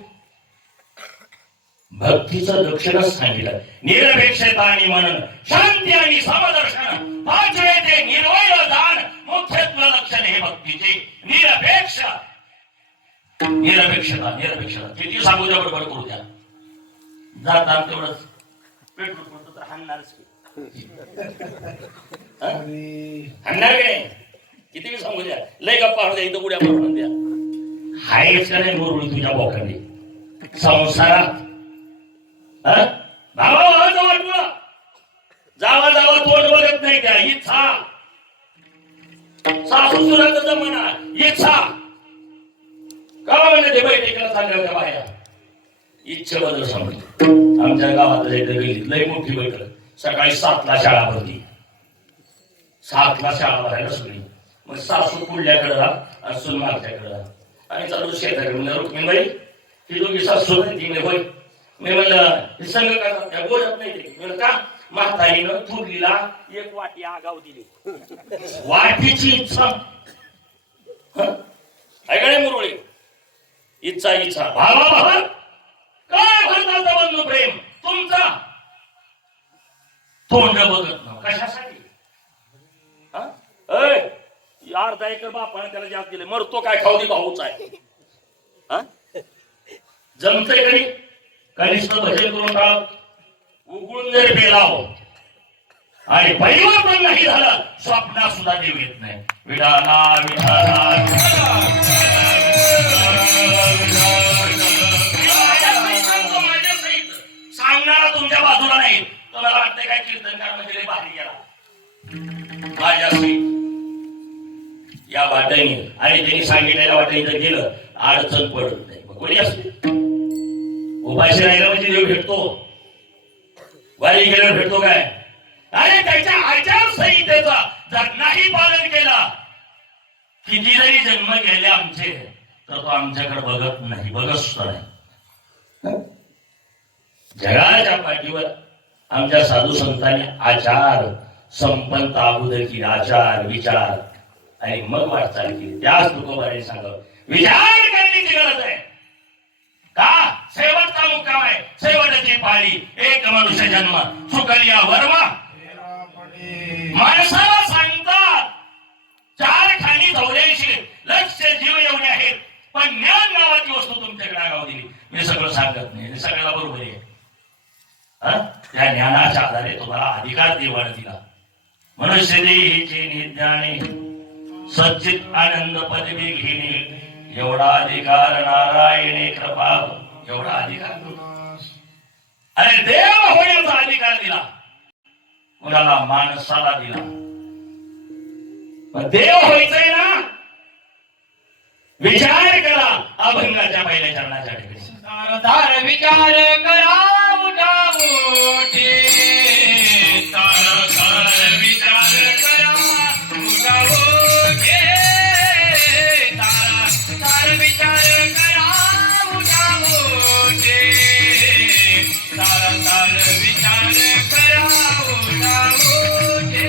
भक्तीचं लक्षणच सांगितलं. निरपेक्षता आणि मनन, शांती आणि समदर्शन, पाचवे ते निर्वैर दान, मुख्यत्व लक्षण हे भक्तीचे. निरपेक्ष, निरपेक्षता, निरपेक्षता किती सांगू द्या, बडबड करू द्या. जाता तेवढंच पेट्रोल पडतो तर हाणणारच. हाणणार काय? किती सांगू द्या. लय गप्पा होऊ द्या, इथं उड्या मारून द्या. हायच का नाही मुरळी तुझ्या बोकांनी संसारात? भावाचं वाटलं जावा जावा तोंड बघत नाही त्या. इच्छा सासू सुराचं जमाना, इच्छा का म्हणजे ते बैठकीला चालल्या होत्या बाहेर. इच्छेबद्दल सांगतो. आमच्या गावात गल्लीत लय मोठी बैठक. सकाळी 7ला शाळा भरती. 7ला शाळा भरायला सगळी. मग सासू पुढल्याकडे राहा आणि सून मागच्याकडे राहा. आणि चालू शेताकडे म्हणलं रुक्मिणबाई ती दोघी सासू तिने होय. मी म्हणलं संघ का बोलत नाही ते. म्हणलं का? म्हातारीनं थुरलीला 1 वाटी आगाव दिली. वाटीची इच्छा ऐकणे मुरळी. इच्छा इच्छा भावा भावा काय भरताचा बंधू प्रेम तुमचा तोंड बघत ना कशासाठी? अर्धा एकर बापाने त्याला जास्त दिले. मरतो काय? खाऊ दे भाऊच आहे. जमतंय कधी कनिष्ठ भजन करून टाळ उगळून जर पेलाव आणि परिवर्तन नाही झालं स्वप्नात सुद्धा देव येत नाही. विठाला विठाला माझ्या सहित सांगणारा तुमच्या बाजूला नाही. तुम्हाला वाटतंय काय कीर्तनकार म्हणजे बाहेर गेला माझ्या सहित या वाटेने आणि त्यांनी सांगितलेल्या वाटेने जर गेलं अडचण पडत नाही. मग कोणी असते उपाशी राहिला म्हणजे देव भेटतो. वारी गेल्यावर भेटतो काय? अरे त्याच्या आचारसंहितेचा जर नाही पालन केला किती जरी जन्म गेले आमचे तर तो आमच्याकडे बघत नाही, बघत सुद्धा नाही. जगाच्या पाठीवर आमच्या साधू संतांनी आचार संपन्न अगोदर केली. आचार विचार आणि मग वाटचाल केली. त्याच तुकोबाने सांगावं विचार करण्याची गरज आहे. का? शेवटचा मुक्काम आहे, शेवटची पाळी. एक मनुष्य जन्म चुकलिया वर्मा. माणसाला सांगतात 4 ठाणी 84 लक्ष जीव एवढे आहेत पण ज्ञान नावाची वस्तू तुमच्याकडे आगाव दिली. मी सगळं सांगत नाही, हे सगळ्याला बरोबर आहे. त्या ज्ञानाच्या आधारे तुम्हाला अधिकार देवाने दिला. मनुष्य देहीचे निज्ञाने सच्चित आनंद पदवी घेणे एवढा अधिकार नारायणे कृपा, एवढा अधिकार अरे देव होण्याचा अधिकार दिला, कुणाला माणसाला दिला. पण देव व्हायचंय ना, विचार करा अभंगाच्या पहिल्या चरणाच्या ठिकाणी. दार विचार करा उठा मोठे, दार विचार करा उठा मोठे, दार विचार करा उठा मोठे, दार विचार करा उठा मोठे,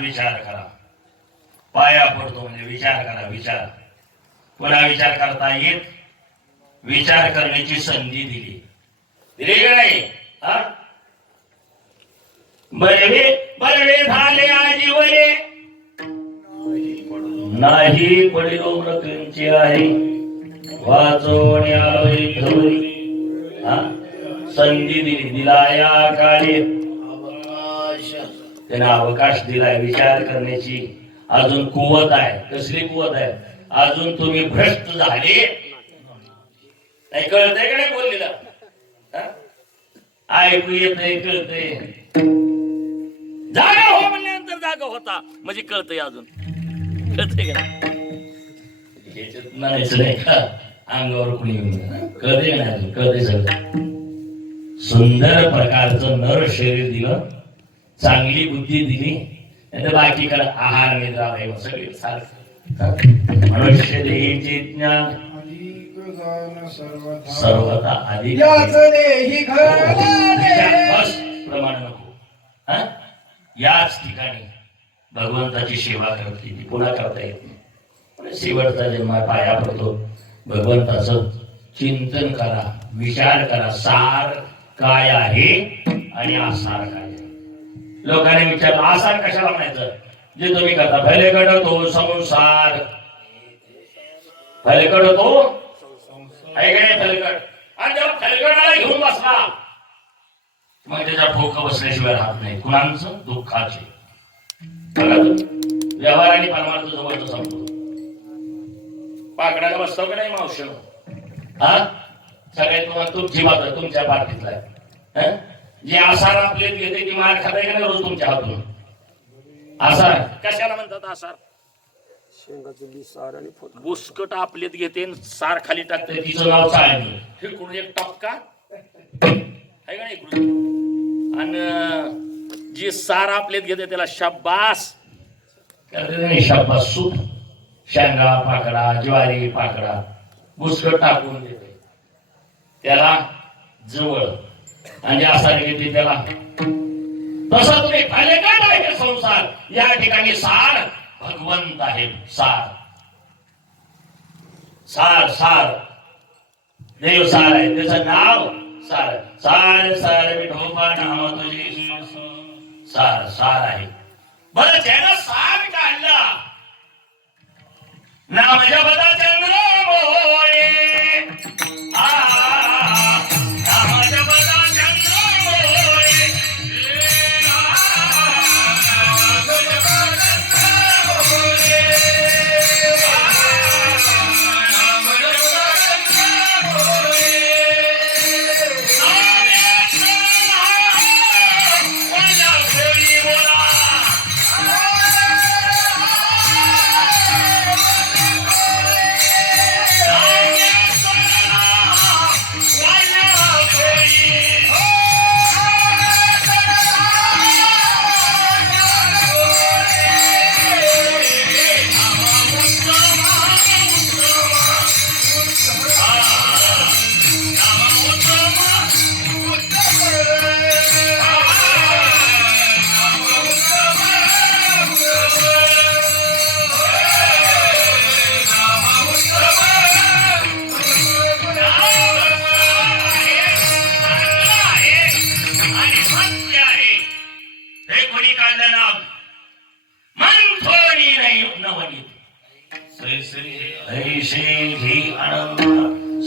विचार करा. पाया पडतो म्हणजे विचार करा. विचार पुन्हा विचार करता येत, विचार करण्याची संधी दिली का नाही? बरवे झाले आजीवने नाही पडिलो मृत्यूंची आहे वाचवणे आलोय धवरी. संधी दिला या काळी त्यांना अवकाश दिलाय विचार करण्याची. अजून कुवत आहे. कसली कुवत आहे? अजून तुम्ही भ्रष्ट झाले नाही. कळतंय का नाही बोललेलं? ऐकू येतंय, कळतंय. जागा हो म्हणल्यानंतर जागा होता म्हणजे कळतंय. अजून कळतंय का ह्याच्यात म्हणायचं नाही का अंगावर कुणी कळतंय का नाही? अजून कळतंय सगळं. सुंदर प्रकारचं नर शरीर दिलं, चांगली बुद्धी दिली, आणि बाकीकडे आहार निद्रा सगळे सारखं. मनुष्य देहीचे ज्ञान सर्वथा अधिक प्रमाण नको. याच ठिकाणी भगवंताची सेवा करते ती पुन्हा करता येत नाही. शेवटचा जन्म पाया पडतो भगवंताचं चिंतन करा, विचार करा, सार काय आहे आणि आसार काय आहे. लोकांनी विचारलं आसार कशाला म्हणायचं, जे तुम्ही करता फलेकड तो संसार, फलेकड तो आहे का नाही फलेकड. आणि जेव्हा फलेकडाला घेऊन बसला मग त्याचा ठोका बसल्याशिवाय राहत नाही. कुणाचं दुःखाचे. बघा तुम्ही व्यवहार आणि परमार्थ जवळचं सांगतो. पाकडाला बसतो का नाही मावशी, हा सगळ्यात तुम्हाला तुमची बाब तुमच्या पाठीतला आहे. जे आसार आपले घेते ती मार खाताय का नाही रोज तुमच्या हातून. आसार कशाला म्हणतात, आसार शेंगाचं बी सार आणि बुसकट आपलेत घेते सार खाली टाकते, तिचं नाव चाळणी. इकडून एक टपका आहे का नाही, आणि जी सार आपलेत घेते त्याला शाबास करते, शाबास सूप, शेंगा पाकडा, ज्वारी पाकडा, बुसकट टाकून देते त्याला जवळ, आणि असा घेते त्याला. तसं तुम्ही फलेकड आहे संसार, या ठिकाणी सार भगवंत आहे. सार सार सार देव सार आहे, त्याचं नाव सार. सार सार विठोबा नाम तुझे सार सार आहे. बरं ज्यानं सार काढला नाम जपता चंद्र मोरे, नाम जपता चंद्र मोरे,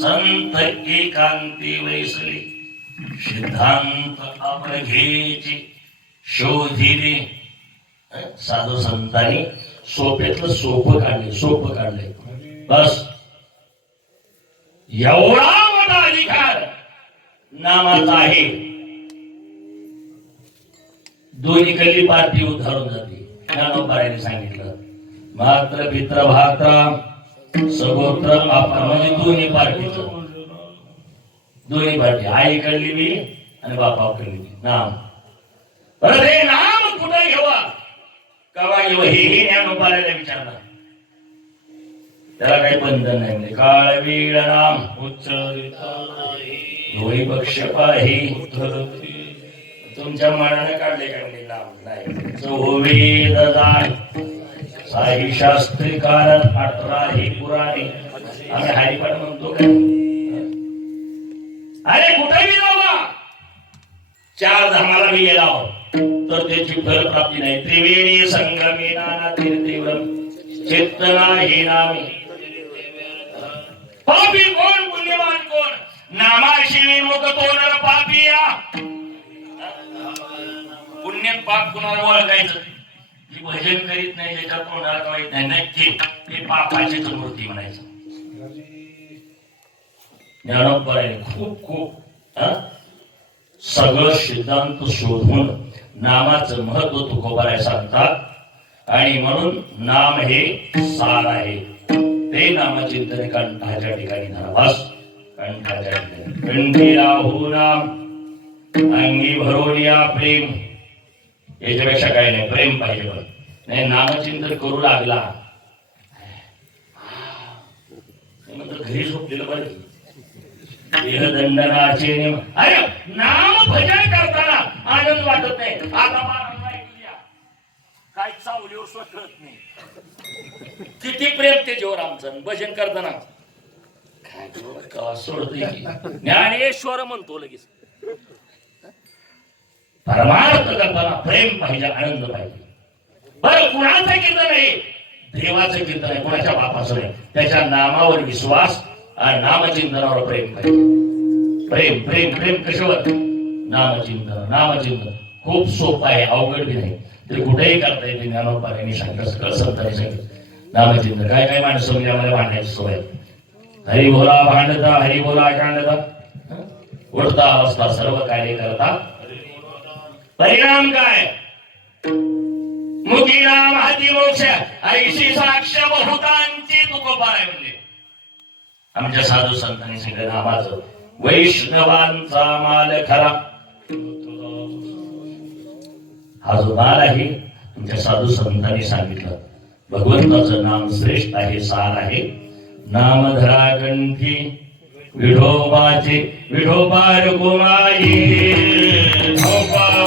संत एकांती वैसले सिद्धांत अपघेचे शोधिले. साधू संतांनी सोप्यातलं सोपं काढले, सोपं काढले. बस एवढा मोठा अधिकार नामाचा आहे. दोन्ही कल्ली पार्टी उधारून जाते. ज्ञानोबाराने सांगितलं मात्र पित्र भात्र सगोत्र आपण, म्हणजे दोन्ही पार्टीचं, दोन्ही पार्टी आई कडली बी आणि बापा कडली बी नाम. बरं हे नाम कुठं घ्यावा, कवा घ्यावं, हे ज्ञानोबाराने विचारलं. त्याला काही बंधन नाही. म्हणजे काळ वेळ नाम उच्चारिता दोन्ही पक्ष पाही तुमच्या मनाने काढले का म्हणजे नाम नाही. चौवेद दान साही शास्त्री कारण 18 ही पुराणी. आम्ही हरिपाठ म्हणतो का, अरे कुठेही जावा, 4 धामाला बी गेला तर त्याची फल प्राप्ती नाही. त्रिवेणी संगमी नाना तीर्थेवरम चेतना हे नामे. पापी कोण पुण्यवान कोण, नामाशिवी मुख तो नर पापिया. पुण्य पाप कुणाला ओळखायचं, जी भजन करीत नाही, ज्याच्या तोंडाला कळत नाही, नक्की ते पापाचीच मूर्ती म्हणायचं. ज्ञानोबाने खूप खूप सगळं सिद्धांत शोधून नामाचं महत्व तुकोबाराय सांगतात. आणि म्हणून नाम हे सार आहे. ते नामचिंतन कंठाच्या ठिकाणी धरावास, कंठाच्या ठिकाणी कंठी राहू नाम अंगी भरोनिया प्रेम. याच्यापेक्षा काही नाही, प्रेम पाहिजे. पण नाही नामचिंतन करू लागला घरी झोपलेलं बरं. देहदंडनाचे नियम. अरे नाम भजन करताना आनंद वाटत नाही. आता काय चावलीवर स्वतःच नाही. किती प्रेम त्याच्यावर आमचं भजन करताना. का सोडतोय की ज्ञानेश्वर म्हणतो लगेच परमार्थ कल्पना प्रेम पाहिजे आनंद पाहिजे बरं कुणाचं कीर्तन आहे देवाचं कीर्तन आहे कुणाच्या बापाचं नाही त्याच्या नामावर विश्वास आणि नामचिंतनावर प्रेम पाहिजे प्रेम प्रेम प्रेम कशावर नामचिंतन खूप सोपं आहे अवघड बी नाही तरी कुठेही करता येते ज्ञानोपाऱ्यांनी सांगितलं सगळं संतांनी सांगितलं नामचिंतन काय काय माणसं म्हणजे आम्हाला भांडायची सवय हरी बोला भांडता हरी बोला कांडता उडता अवस्था सर्व कार्य करता परिणाम काय मुखी नाम हाती मोक्ष ऐशी साक्ष बहुतांची तुकोबाय म्हणजे आमच्या साधू संतांनी सांगितलं नामाचं वैष्णवांचा माल खरा हा जो माल आहे तुमच्या साधू संतांनी सांगितलं भगवंताचं नाम श्रेष्ठ आहे सार आहे नाम धरा कंठी विठोबाचे विठोबार कुमाई विठोबार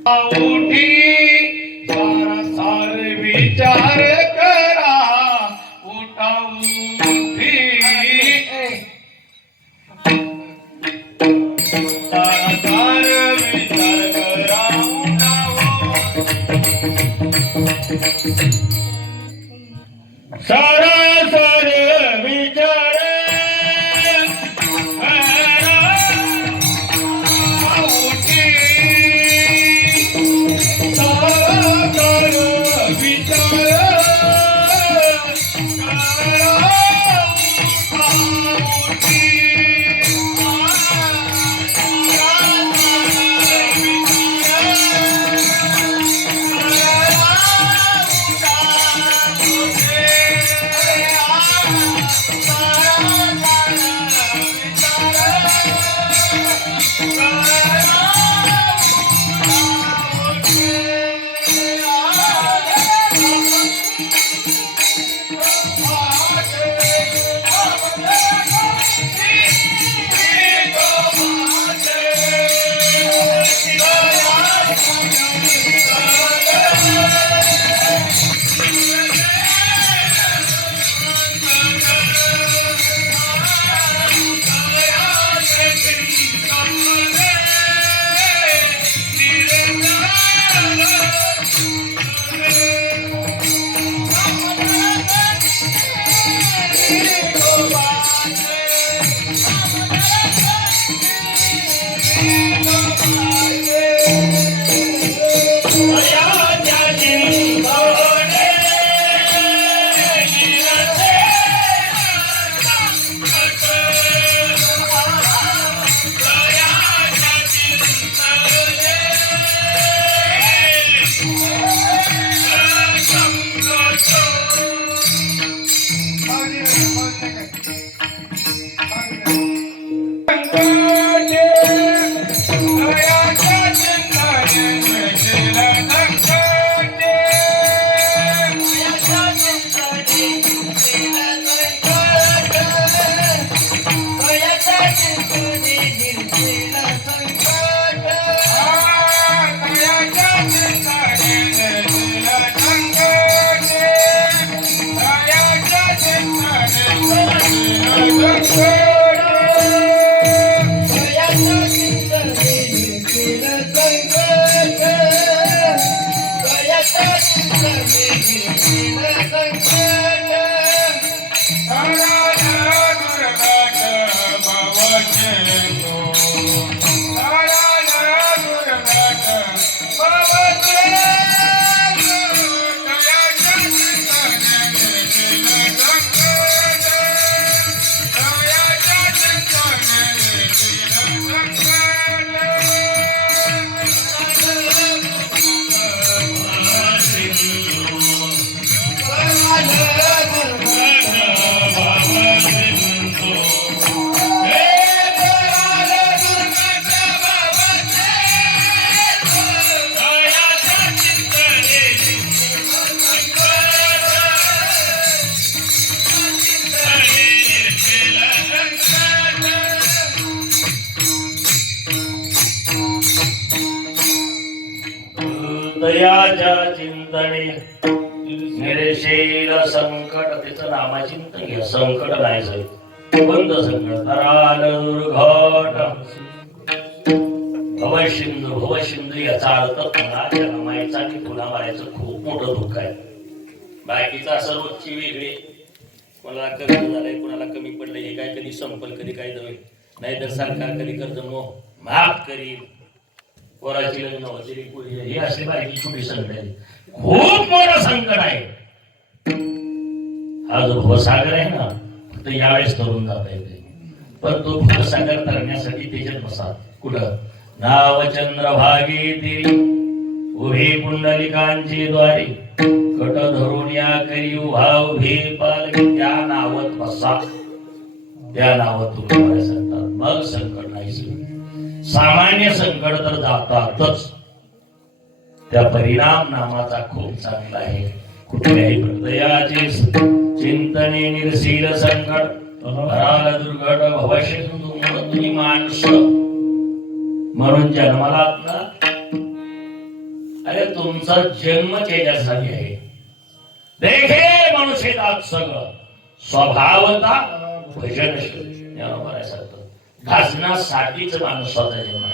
उठी सारा सार विचार करा उठा उठी सारा सार विचार करा सारा सार विचार हृदयाच्या चिंतने निरशेल संकट. तिचं नामाचिंतन घ्या. संकट नाही जाईल बंद संकट. तराल दुर्घट भवसिंधू याचा अर्थ पुन्हा जन्मायचा आणि पुन्हा मारायचं खूप मोठं दुःख आहे. बाकीचा सर्वोच्ची वेगळी. कोणाला कर्ज झालंय, कोणाला कमी पडलंय, हे काय कधी संपल, कधी काय होईल. नाहीतर सरकार कधी कर्ज माफ करील. पोराची लग्न होते पुरी, हे असे बारीकी छोटी संकट आहे. खूप मोठं संकट आहे. हा जो भवसागर आहे ना, फक्त यावेळेस तरुण जाता येते. पण तो भवसागर तरण्यासाठी त्याच्यात बसा. कुठं नाव चंद्रभागे तिरी उभे पुंडलिकांचे द्वारे कट धरून या करी उभा उभे पालकी. त्या नावात बसा. त्या नावात तुम्हाला सांगतात. मग संकट नाही. सामान्य संकट तर जातातच. त्या परिणाम नामाचा खूप चांगला आहे. कुठल्याही हृदयाचे चिंतने निरसील संकट हराल दुर्घट भवसिंधू. म्हणून तुम्ही माणसं म्हणून जन्माला ना. अरे तुमचा जन्म त्याच्यासाठी आहे. देखे मनुष्य सगळं स्वभावता भजन भजनासाठीच माणूस स्वतः जन्म.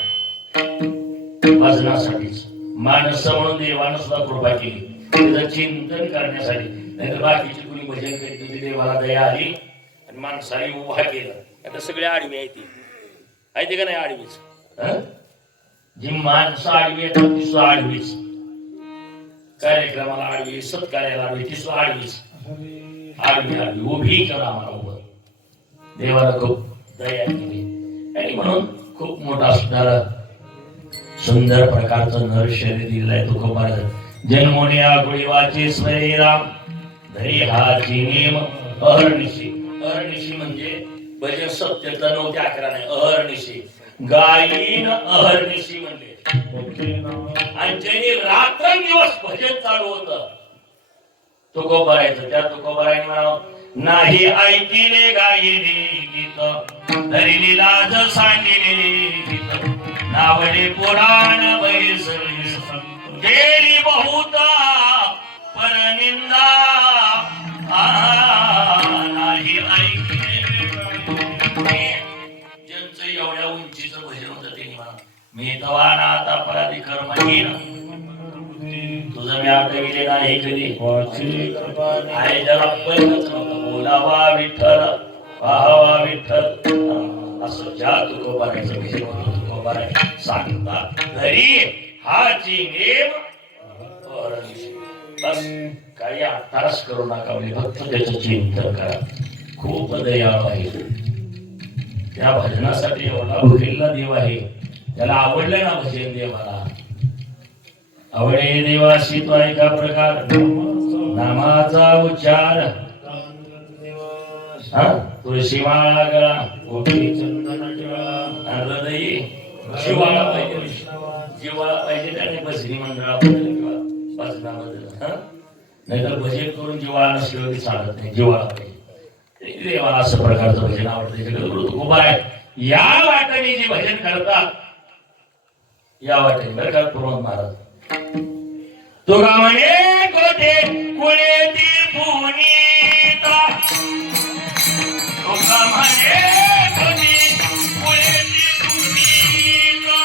भजनासाठीच माणस म्हणून देवानं सुद्धा कृपा केली. त्याचं चिंतन करण्यासाठी. नाहीतर बाकीची कुणी भजन करीत होती, देवाला दया आली आणि माणसाने उभा केलं. आता सगळे आडवी आहे ती का नाही आडवीच. जी माणसं आडवी येतात ती सुद्धा आडवीच. कार्यक्रमाला आडवी, सत्कार्याला आडवी, ती सुद्धा आडवीच. आडवी आडवी उभी करा मला उभं. देवाला खूप दया केली आणि म्हणून खूप मोठा असणारा सुंदर प्रकारचं नर शरीर दिलेलं आहे. तुकोबार जन्मोने आगुळी वाचे स्वरे राम धरी हाची नेम अहर्निशी. अहर्निशी म्हणजे भजन सत्यता 9 ते 11 नाही. अहर्निशी गायीन अहर्निशी म्हणले. आणि ज्यांनी रात्रंदिवस भजन चालू होतं तुकोबारायचं. त्या तुकोबाराने म्हणावं नाही ऐकिले गायिले गीत धरिली लाज सांगिले गीत नावले पुराण बैसरी गेली बहुता परनिंदा नाही ऐकिले. ज्यांचं एवढ्या उंचीचं भजन होतं त्यांनी म्हणा मी तवाना आता पराधी कर्महीन. तुझं मी आठविले नाही कधी. आहे जरा पहिलंच नव्हतं. बोलावा विठ्ठल पाहावा विठ्ठल असं ज्या तुकोबारायचं भजन होतं. तुकोबाराय सांगतात घरी हाची नेम. बस काही अट्टास करू नका. फक्त त्याचं चिंतन करा. खूप दयाळू आहे. त्या भजनासाठी एवढा भुकेला देव आहे. त्याला आवडलं ना भजन देवाला. आवडे देवाशी तो एका प्रकार नामाचा उच्चार. तुळशी माळा गळा गोपी चंदन टिळा हृदयी जीवाला पाहिजे. जीवाला पाहिजे त्याने भजनी मंडळाबद्दल किंवा भजनाबद्दल. नाहीतर भजन करून जीवाला नसल्यावर चालत नाही. जीवाला पाहिजे. देवाला असं प्रकारचं भजन आवडतं. उभा आहे या वाटेने जे भजन करतात या वाटेने बरं का प्रमोद महाराज. तुका म्हणे कोठे कुणे ती पुनीता. तुका म्हणे कोठे कुणे ती पुनीता.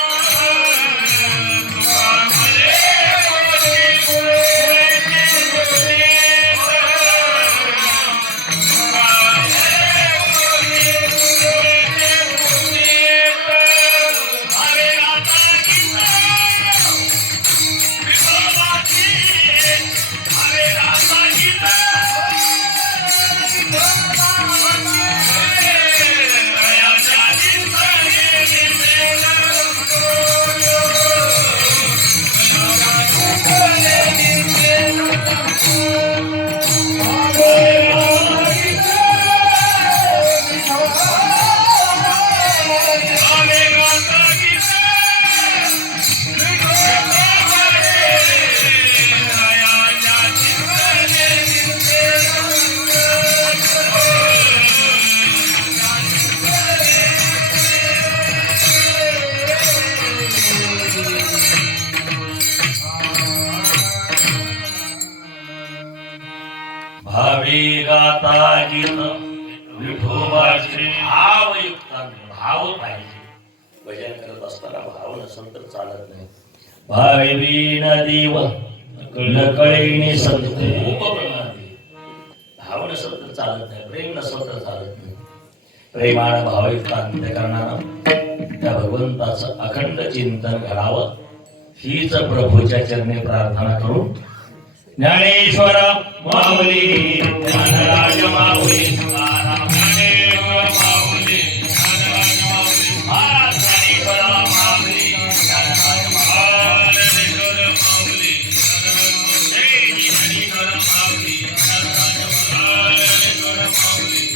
तुका म्हणे कोठे कुणे ती पुनीता. अरे आता भाव पाहिजे. भजन करत असताना भाव नसेल तर चालत नाही. भावे बिन देव न कळेने संतोप प्रमाणे. भाव नसेल तर चालत नाही, प्रेम नसेल तर चालत नाही. प्रेमानं भावयुक्त अंत्य करणारा त्या भगवंताचं अखंड चिंतन करावं हीच प्रभूच्या चरणी प्रार्थना करून ज्ञानेश्वर माऊली ज्ञानराज माऊली तुकाराम ज्ञानेश्वर माऊली ज्ञानराज माऊली महाराज ज्ञानेश्वर माऊली ज्ञानराज ज्ञानेश्वर माऊली ज्ञानेश्वर माऊली ज्ञानराज ज्ञानेश्वर माऊली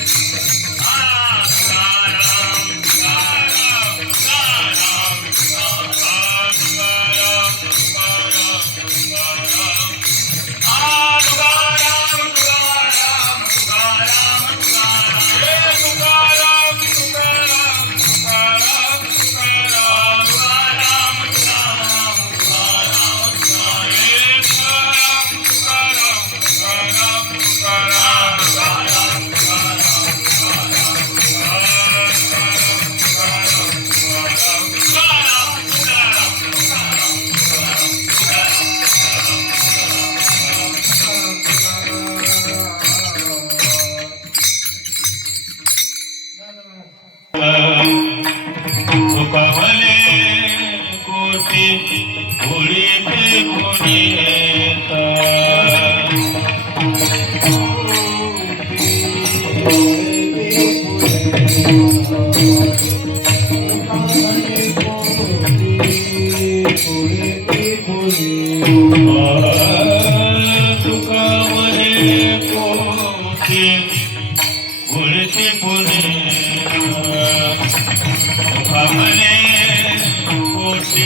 तुकावले कोटी कोळी ते कोणी येता. तुकावले कोटी कोळी ते कोणी तुकावले कोटी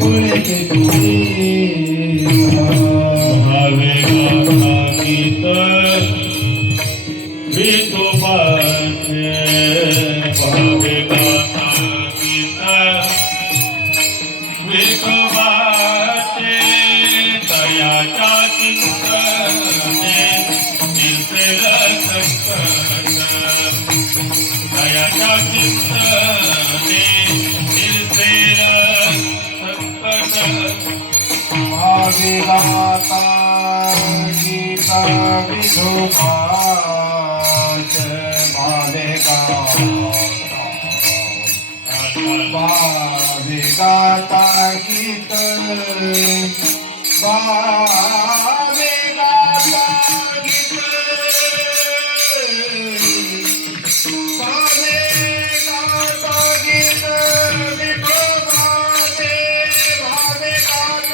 कोळी ते कोणी भावे गाथा गीत विठोबाचे. भावे गाथा गीत विठोबाचे. दयाच्या चिंतने निसेल संकट. दयाच्या चिंतने निसेल संकट. भावे गाता गीता विठोबाचे. भावे गाता गीत भावे गाता गीत भावे गाता गीत विठोबाचे. भावे गाता गीत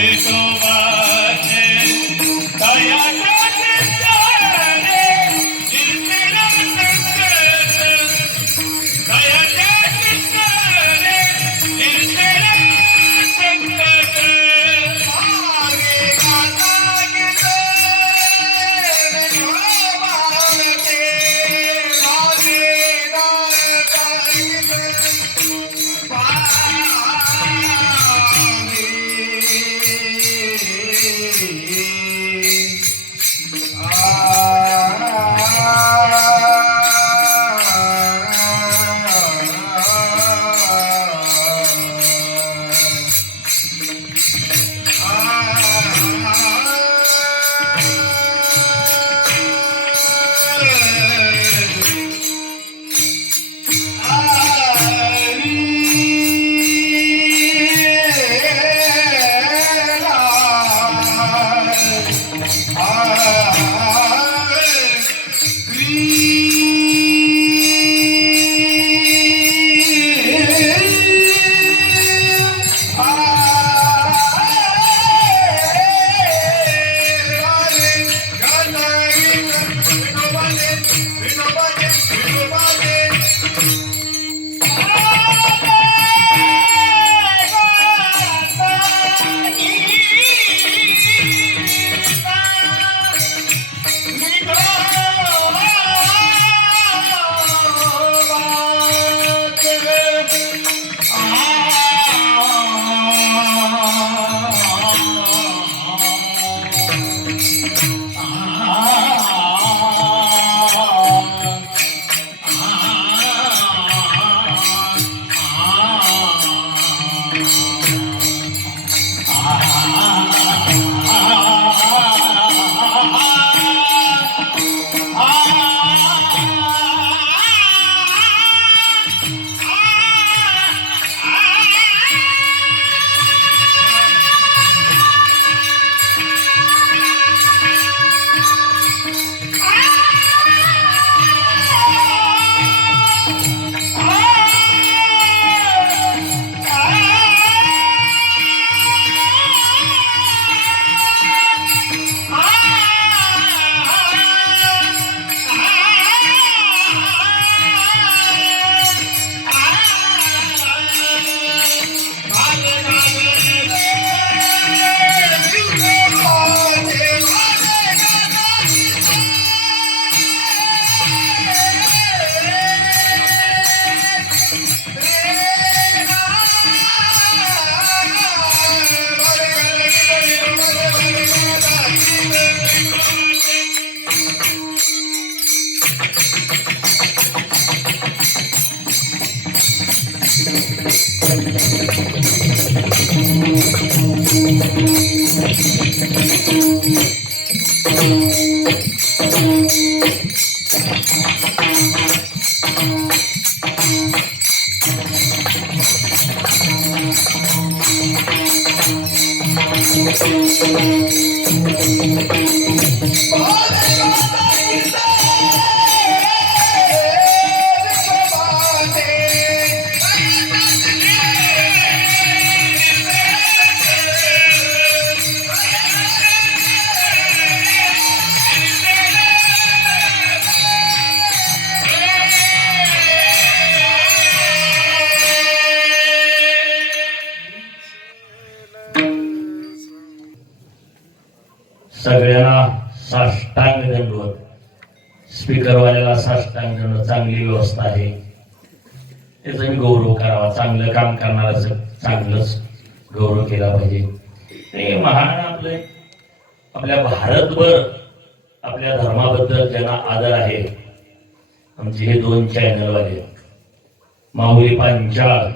विठोबाचे दयाच्या चित्ताने दिलतेला संकट दयाच्या चित्ताने दिलतेला संकट मागे गाता गीत विठोबाचे मागे गाता गीत सगळ्यांना साष्टांग दंडवत, स्पीकरवाल्याला साष्टांग दंड, चांगली व्यवस्था आहे, त्याचा मी गौरव करावा. चांगलं काम करणाराचं चांगलंच गौरव केला पाहिजे. ते महान आपल्या भारतभर आपल्या धर्माबद्दल ज्यांना आदर आहे, आमचे हे 2 चॅनलवाले, माऊली पांचाळ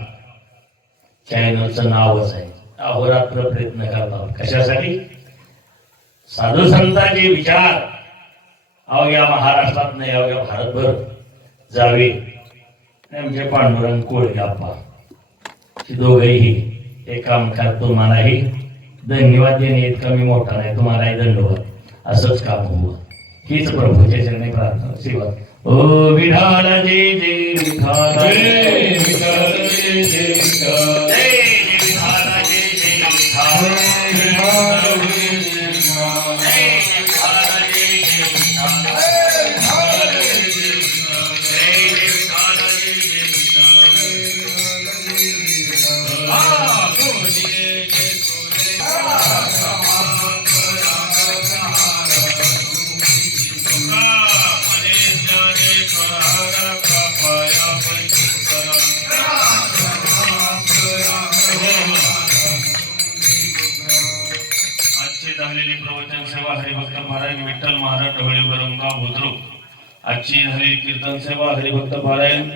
चॅनलचं नावच आहे. अहोरात्र प्रयत्न करतात कशासाठी? साधू संतांचे विचार अवघ्या महाराष्ट्रात नाही अवघ्या भारतभर जावे. आमचे पांडुरंग कोळगे आप्पा दोघेही हे काम करतो. तुम्हालाही धन्यवाद देणे इतका मी मोठा नाही, तुम्हालाही धन्यवाद. असंच काम होवं हीच प्रभूच्या चरणी प्रार्थना. शिवाय ओ विठाल जय जय विठाल, जय विठ्ठल जय जय विठ्ठल, जय विठाल जय जय विठाल. आजची झालेली प्रवचन सेवा हरिभक्त पारायण विठ्ठल महाराज ढवळे बरमगाव बुद्रुक. आजची झालेली कीर्तन सेवा हरिभक्त पारायण